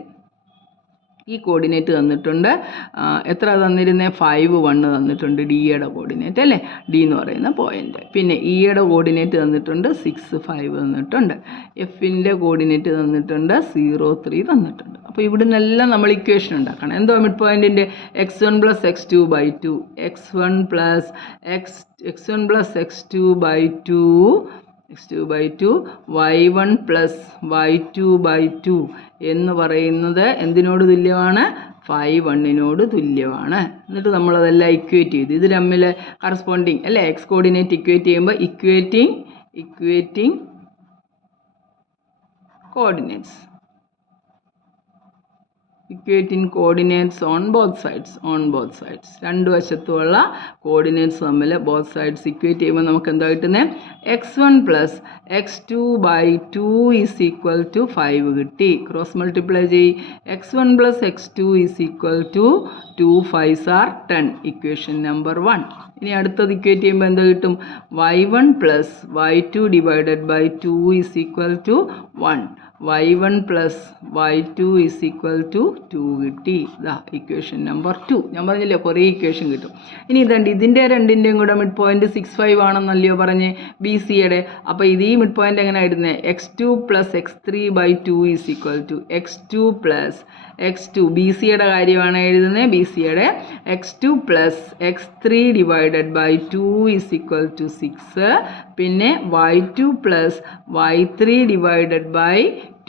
ഈ കോർഡിനേറ്റ് തന്നിട്ടുണ്ട്. എത്ര തന്നിരുന്നേ? 5 1 തന്നിട്ടുണ്ട് ഡിയുടെ കോർഡിനേറ്റ് അല്ലേ? ഡി എന്ന് പറയുന്ന പോയിൻ്റ്. പിന്നെ ഇയുടെ കോർഡിനേറ്റ് തന്നിട്ടുണ്ട് 6 5 തന്നിട്ടുണ്ട്. എഫിൻ്റെ കോർഡിനേറ്റ് തന്നിട്ടുണ്ട് 0 3 തന്നിട്ടുണ്ട്. അപ്പോൾ ഇവിടെ നിന്നെല്ലാം നമ്മൾ ഇക്വേഷൻ ഉണ്ടാക്കണം. എന്തോ mid പോയിൻറ്റിൻ്റെ x1 + x2/2 x1 + x2/2 y1 + y2/2 എന്ന് പറയുന്നത് എന്തിനോട് തുല്യമാണ്? 5 തുല്യമാണ്. എന്നിട്ട് നമ്മളതെല്ലാം ഇക്വേറ്റ് ചെയ്തു. ഇത് തമ്മിൽ കറസ്പോണ്ടിങ് അല്ലേ? എക്സ് കോർഡിനേറ്റ് ഇക്വേറ്റ് ചെയ്യുമ്പോൾ equating coordinates on both sides. രണ്ട് വശത്തുമുള്ള കോർഡിനേറ്റ്സ് തമ്മിൽ ബോത്ത് സൈഡ്സ് ഇക്വേറ്റ് ചെയ്യുമ്പോൾ നമുക്ക് എന്താ കിട്ടുന്നത്? x1 + x2/2 = 5 കിട്ടി. ക്രോസ് മൾട്ടിപ്ലൈ ചെയ്യ്. x1 + x2 = 2 5s are 10. Equation number 1. ഇനി അടുത്തത് ഇക്വേറ്റ് ചെയ്യുമ്പോൾ എന്താ കിട്ടും? y1 + y2 / 2 = 1. y1 + y2 = 2 കിട്ടി. Equation number 2. ഞാൻ പറഞ്ഞില്ലേ കുറേ ഇക്വേഷൻ കിട്ടും. ഇനി ഇതിൻ്റെ രണ്ടിൻ്റെയും കൂടെ മിഡ് പോയിൻറ്റ് 6 5 ആണെന്നല്ലയോ പറഞ്ഞ് BCയുടെ. അപ്പോൾ ഇത് ഈ മിഡ് പോയിൻ്റ് എങ്ങനെ ഇടുന്നത്? x2 + x3/2 = x2 + x2. BCയുടെ കാര്യമാണ് എഴുതുന്നത്. BCയുടെ x2 + x3 / 2 = 6. പിന്നെ y2 + y3 /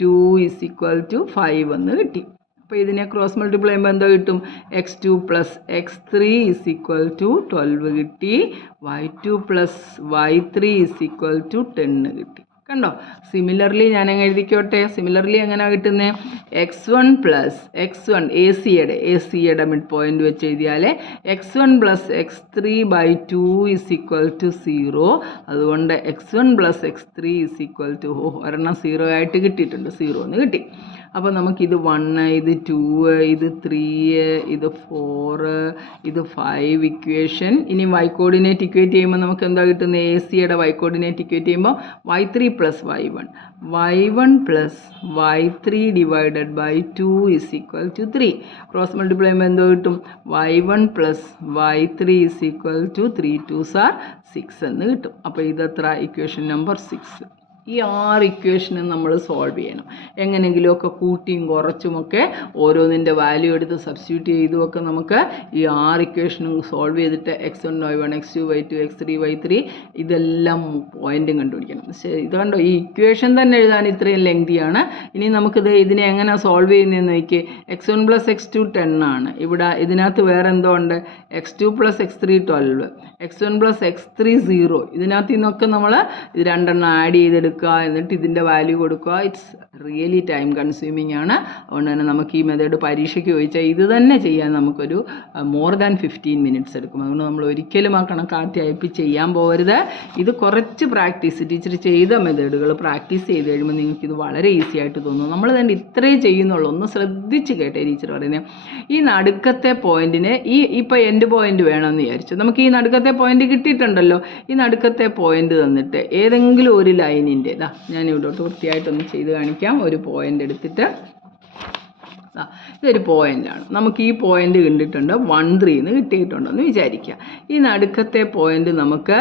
2 = 5 എന്ന് കിട്ടി. അപ്പോൾ ഇതിനെ ക്രോസ് മൾട്ടിപ്ലൈ ചെയ്യുമ്പോൾ എന്താ കിട്ടും? x2 + x3 = 12 കിട്ടി. y2 + y3 = 10 കിട്ടി. കണ്ടോ? സിമിലർലി ഞാൻ അങ്ങ് എഴുതിക്കോട്ടെ. സിമിലർലി എങ്ങനെയാണ് കിട്ടുന്നത്? x1 + x1 AC യുടെ മിഡ് പോയിൻ്റ് വെച്ച് എഴുതിയാൽ x1 + x3/2 = 0. അതുകൊണ്ട് x1 + x3 = ഒരെണ്ണം 0 ആയിട്ട് കിട്ടിയിട്ടുണ്ട്. 0 എന്ന് കിട്ടി. അപ്പോൾ നമുക്കിത് 1 ഇത് 2 ഇത് 3 ഇത് 4 ഇത് 5 ഇക്വേഷൻ. ഇനി y കോർഡിനേറ്റ് ഇക്വേറ്റ് ചെയ്യുമ്പോൾ നമുക്ക് എന്താ കിട്ടുന്നത്? AC യുടെ y കോർഡിനേറ്റ് ഇക്വേറ്റ് ചെയ്യുമ്പോൾ y3 + y1 + y3 / 2 = 3. Cross multiply ചെയ്യുമ്പോൾ എന്തോ കിട്ടും? y1 + y3 = 3 2s are 6 എന്ന് കിട്ടും. അപ്പോൾ ഇതെത്ര? Equation number 6. ഈ 6 ഇക്വേഷനും നമ്മൾ സോൾവ് ചെയ്യണം. എങ്ങനെയെങ്കിലുമൊക്കെ കൂട്ടിയും കുറച്ചുമൊക്കെ ഓരോന്നിൻ്റെ വാല്യൂ എടുത്ത് സബ്സ്റ്റിറ്റ്യൂട്ട് ചെയ്തുമൊക്കെ നമുക്ക് ഈ 6 ഇക്വേഷനും സോൾവ് ചെയ്തിട്ട് x1 y1 x2 y2 x3 y3 ഇതെല്ലാം പോയിൻറ്റും കണ്ടുപിടിക്കണം. ഇത് കണ്ടോ? ഈ ഇക്വേഷൻ തന്നെ എഴുതാൻ ഇത്രയും ലെങ്തിയാണ്. ഇനി നമുക്കിത് ഇതിനെ എങ്ങനെ സോൾവ് ചെയ്യുന്നതെന്ന് നോക്കി. x1 + x2 10 ആണ്. ഇവിടെ ഇതിനകത്ത് വേറെ എന്തോ ഉണ്ട്? x2 + x3 12, x1 + x3 0. ഇതിനകത്ത് നിന്നൊക്കെ നമ്മൾ ഇത് രണ്ടെണ്ണം ആഡ് ചെയ്തെടുക്കുക. കൊടുക്കുക, എന്നിട്ട് ഇതിൻ്റെ വാല്യൂ കൊടുക്കുക. ഇറ്റ്സ് റിയലി ടൈം കൺസ്യൂമിങ് ആണ്. അതുകൊണ്ട് തന്നെ നമുക്ക് ഈ മെത്തേഡ് പരീക്ഷയ്ക്ക് ചോദിച്ചാൽ ഇത് തന്നെ ചെയ്യാൻ നമുക്കൊരു മോർ ദാൻ 15 മിനിറ്റ്സ് എടുക്കും. അതുകൊണ്ട് നമ്മൾ ഒരിക്കലും ആ കണക്കാക്കി അയപ്പ് ചെയ്യാൻ പോകരുത്. ഇത് കുറച്ച് പ്രാക്ടീസ്, ടീച്ചർ ചെയ്ത മെത്തേഡുകൾ പ്രാക്ടീസ് ചെയ്ത് കഴിയുമ്പോൾ നിങ്ങൾക്കിത് വളരെ ഈസി ആയിട്ട് തോന്നും. നമ്മൾ തന്നെ ഇത്രേ ചെയ്യുന്നുള്ളൂ. ഒന്ന് ശ്രദ്ധിച്ച് കേട്ടേ ടീച്ചർ പറയുന്നത്. ഈ നടുക്കത്തെ പോയിന്റിന് ഇപ്പോൾ എൻഡ് പോയിന്റ് വേണമെന്ന് വിചാരിച്ചു. നമുക്ക് ഈ നടുക്കത്തെ പോയിന്റ് കിട്ടിയിട്ടുണ്ടല്ലോ. ഈ നടുക്കത്തെ പോയിന്റ് തന്നിട്ട് ഏതെങ്കിലും ഒരു ലൈനിൻ്റെ ഞാൻ ഇവിടോട്ട് വൃത്തിയായിട്ടൊന്ന് ചെയ്ത് കാണിക്കാം. ഒരു പോയിന്റ് എടുത്തിട്ട് ഇതൊരു പോയിൻ്റാണ്. നമുക്ക് ഈ പോയിൻ്റ് കണ്ടിട്ടുണ്ട് 1, 3 എന്ന് കിട്ടിയിട്ടുണ്ടെന്ന് വിചാരിക്കുക. ഈ നടുക്കത്തെ പോയിൻ്റ് നമുക്ക്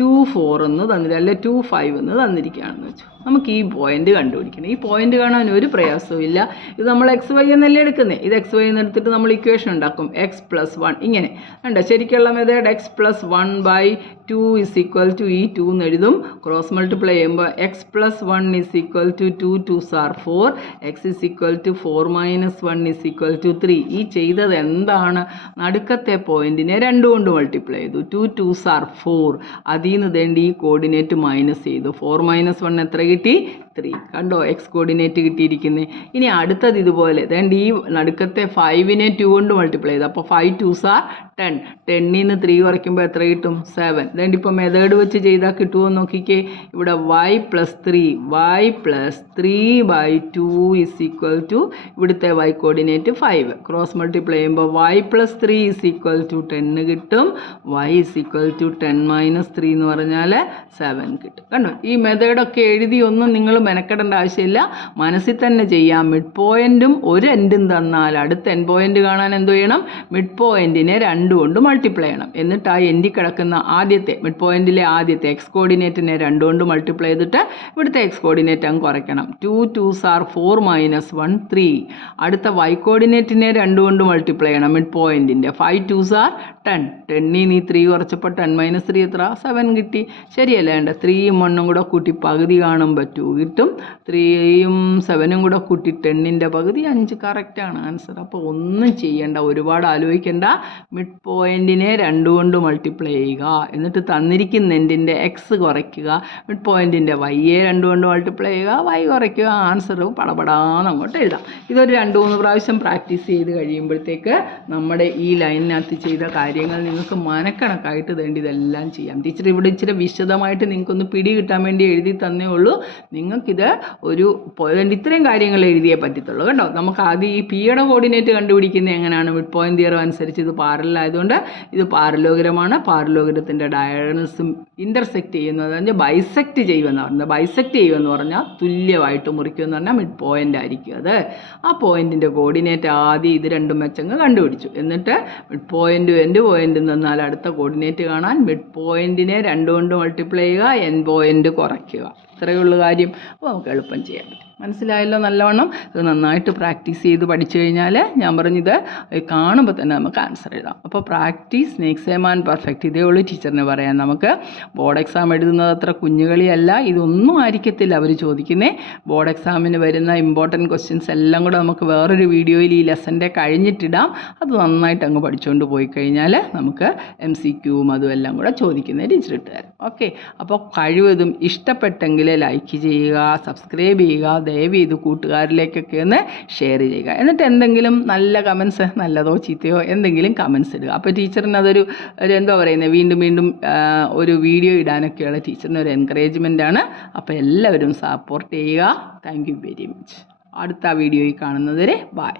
2, 4 എന്ന് തന്നില്ല, അല്ലെ 2, 5 എന്ന് തന്നിരിക്കുകയാണെന്ന് വെച്ചു. നമുക്ക് ഈ പോയിൻ്റ് കണ്ടുപിടിക്കണം. ഈ പോയിൻ്റ് കാണാൻ ഒരു പ്രയാസവും ഇല്ല. ഇത് നമ്മൾ XY എന്നല്ലേ എടുക്കുന്നത്. ഇത് XY എന്ന് എടുത്തിട്ട് നമ്മൾ ഇക്വേഷൻ ഉണ്ടാക്കും. x+1 ഇങ്ങനെ ഉണ്ട്. ശരിക്കുള്ള മെത്തേഡ് x+1/2 = ഈ 2 എന്ന് എഴുതും. ക്രോസ് മൾട്ടിപ്ലൈ ചെയ്യുമ്പോൾ x+1 = 2, 2s are 4, x = 4 - 1 = 3. ഈ ചെയ്തത് എന്താണ്? നടുക്കത്തെ പോയിന്റിനെ 2 കൊണ്ട് മൾട്ടിപ്ലൈ ചെയ്തു. 2, 2s are 4. അതിൽ നിന്ന് വേണ്ടി ഈ കോർഡിനേറ്റ് മൈനസ് ചെയ്തു. 4 - 1 എത്ര കിട്ടി? 3. കണ്ടോ x കോർഡിനേറ്റ് കിട്ടിയിരിക്കുന്നത്. ഇനി അടുത്തത് ഇതുപോലെ വേണ്ട ഈ നടുക്കത്തെ 5നെ 2 കൊണ്ട് മൾട്ടിപ്ലൈ ചെയ്തു. അപ്പോൾ 5, 2s are 10. 10ൽ നിന്ന് 3 കുറയ്ക്കുമ്പോൾ എത്ര കിട്ടും? 7. അതുകൊണ്ട് ഇപ്പോൾ മെത്തേഡ് വെച്ച് ചെയ്താൽ കിട്ടുമോ നോക്കിക്കേ. ഇവിടെ y+3 y+3/2 ഇവിടുത്തെ y കോർഡിനേറ്റ് 5. ക്രോസ് മൾട്ടിപ്ലൈ ചെയ്യുമ്പോൾ y+3 = 10 കിട്ടും. y = 10 - 3 എന്ന് പറഞ്ഞാൽ 7 കിട്ടും. കണ്ടോ? ഈ മെത്തേഡൊക്കെ എഴുതി ഒന്നും നിങ്ങൾ മെനക്കെടേണ്ട ആവശ്യമില്ല. മനസ്സിൽ തന്നെ ചെയ്യാം. മിഡ് പോയിന്റും ഒരു എൻഡും തന്നാൽ അടുത്ത എൻഡ് പോയിന്റ് കാണാൻ എന്ത് ചെയ്യണം? മിഡ് പോയിന്റിനെ 2 കൊണ്ട് മൾട്ടിപ്ലൈ ചെയ്യണം. എന്നിട്ട് ആ എൻഡിൽ കിടക്കുന്ന ആദ്യത്തെ മിഡ് പോയിന്റിലെ ആദ്യത്തെ എക്സ് കോർഡിനേറ്റിനെ 2 കൊണ്ട് മൾട്ടിപ്ലൈ ചെയ്തിട്ട് ഇവിടുത്തെ എക്സ് കോർഡിനേറ്റ് അങ്ങ് കുറയ്ക്കണം. 2, 2s are 4 - 1 3. അടുത്ത വൈ കോർഡിനേറ്റിനെ 2 കൊണ്ട് മൾട്ടിപ്ലൈ ചെയ്യണം മിഡ് പോയിന്റിൻ്റെ. 5, 2s are 10. 10ൽ നിന്ന് 3 കുറച്ചപ്പോൾ 10 - 3 എത്ര? 7 കിട്ടി. ശരിയല്ലേ? വേണ്ട 3ഉം 1ഉം കൂടെ കൂട്ടി പകുതി കാണുമ്പോൾ 2 കിട്ടും. 3ഉം 7ഉം കൂടെ കൂട്ടി 10ൻ്റെ പകുതി 5. കറക്റ്റാണ് ആൻസർ. അപ്പോൾ ഒന്നും ചെയ്യേണ്ട, ഒരുപാട് ആലോചിക്കേണ്ട. മിഡ് പോയിന്റിനെ 2 കൊണ്ട് മൾട്ടിപ്ലൈ ചെയ്യുക. എന്നിട്ട് തന്നിരിക്കുന്ന എൻഡിൻ്റെ എക്സ് കുറയ്ക്കുക. മിഡ് പോയിന്റിൻ്റെ വൈയെ 2 കൊണ്ട് മൾട്ടിപ്ലൈ ചെയ്യുക. വൈ കുറയ്ക്കുക. ആൻസർ പടപടാന്ന് അങ്ങോട്ട് എഴുതാം. ഇതൊരു 2-3 പ്രാവശ്യം പ്രാക്ടീസ് ചെയ്ത് കഴിയുമ്പോഴത്തേക്ക് നമ്മുടെ ഈ ലൈനിനകത്ത് ചെയ്ത കാര്യങ്ങൾ നിങ്ങൾക്ക് മനക്കണക്കായിട്ട് വേണ്ടി ഇതെല്ലാം ചെയ്യാം. ടീച്ചർ ഇവിടെ ഇച്ചിരി വിശദമായിട്ട് നിങ്ങൾക്കൊന്ന് പിടി കിട്ടാൻ വേണ്ടി എഴുതി തന്നേ ഉള്ളൂ. നിങ്ങൾക്കിത് ഒരു ഇത്രയും കാര്യങ്ങൾ എഴുതിയേ പറ്റത്തുള്ളൂ കേട്ടോ. നമുക്ക് ആദ്യം ഈ പിയുടെ കോർഡിനേറ്റ് കണ്ടുപിടിക്കുന്നത് എങ്ങനെയാണ്? മിഡ് പോയിന്റ് തിയറം അനുസരിച്ച് ഇത് പാരലൽ ആയതുകൊണ്ട് ഇത് പാരലോഗ്രമാണ്. പാരലോഗ്രത്തിൻ്റെ ഡയഗണൽസും ഇൻ്റർസെക്റ്റ് ചെയ്യുന്നത് ബൈസെക്റ്റ് ചെയ്യുമെന്ന് പറഞ്ഞത്. ബൈസെക്റ്റ് ചെയ്യുമെന്ന് പറഞ്ഞാൽ തുല്യമായിട്ട് മുറിക്കുമെന്ന് പറഞ്ഞാൽ മിഡ് പോയിന്റ് ആയിരിക്കും അത്. ആ പോയിന്റിൻ്റെ കോർഡിനേറ്റ് ആദ്യം ഇത് രണ്ടും വെച്ചങ്ങ് കണ്ടുപിടിച്ചു. എന്നിട്ട് മിഡ് പോയിന്റ് എൻഡ് പോയിന്റ് തന്നാൽ അടുത്ത കോർഡിനേറ്റ് കാണാൻ മിഡ് പോയിന്റിനെ 2 കൊണ്ട് മൾട്ടിപ്ലൈ ചെയ്യുക. എൻഡ് പോയിന്റ് കുറയ്ക്കുക. ഇത്രയേ ഉള്ളൂ കാര്യം. അപ്പോൾ നമുക്ക് എളുപ്പം ചെയ്യാൻ പറ്റും. മനസ്സിലായല്ലോ നല്ലവണ്ണം? ഇത് നന്നായിട്ട് പ്രാക്ടീസ് ചെയ്ത് പഠിച്ചു കഴിഞ്ഞാൽ ഞാൻ പറഞ്ഞത് കാണുമ്പോൾ തന്നെ നമുക്ക് ആൻസർ എഴുതാം. അപ്പോൾ practice makes a man perfect. ഇതേ ഉള്ളൂ ടീച്ചറിന് പറയാം. നമുക്ക് ബോർഡ് എക്സാം എഴുതുന്നത് അത്ര കുഞ്ഞുകളിയല്ല. ഇതൊന്നും ആയിരിക്കത്തില്ല അവർ ചോദിക്കുന്നത്. ബോർഡ് എക്സാമിന് വരുന്ന ഇമ്പോർട്ടൻറ്റ് ക്വസ്റ്റ്യൻസ് എല്ലാം കൂടെ നമുക്ക് വേറൊരു വീഡിയോയിൽ ഈ ലെസൻ്റെ കഴിഞ്ഞിട്ടിടാം. അത് നന്നായിട്ട് അങ്ങ് പഠിച്ചുകൊണ്ട് പോയി കഴിഞ്ഞാൽ നമുക്ക് MCQവും അതും എല്ലാം കൂടെ ചോദിക്കുന്ന ടീച്ചർ ഇട്ട് തരാം. ഓക്കെ. അപ്പോൾ കഴിവതും ഇഷ്ടപ്പെട്ടെങ്കിൽ ലൈക്ക് ചെയ്യുക, സബ്സ്ക്രൈബ് ചെയ്യുക, ദയവ് ചെയ്ത് കൂട്ടുകാരിലേക്കൊക്കെ ഒന്ന് ഷെയർ ചെയ്യുക. എന്നിട്ട് എന്തെങ്കിലും നല്ല കമൻസ്, നല്ലതോ ചീത്തയോ എന്തെങ്കിലും കമൻസ് ഇടുക. അപ്പോൾ ടീച്ചറിന് അതൊരു എന്താ പറയുന്നത്, വീണ്ടും വീണ്ടും ഒരു വീഡിയോ ഇടാനൊക്കെയുള്ള ടീച്ചറിന് ഒരു എൻകറേജ്മെൻ്റ് ആണ്. അപ്പോൾ എല്ലാവരും സപ്പോർട്ട് ചെയ്യുക. Thank you very much. അടുത്ത വീഡിയോയിൽ കാണുന്നത് വരെ ബൈ.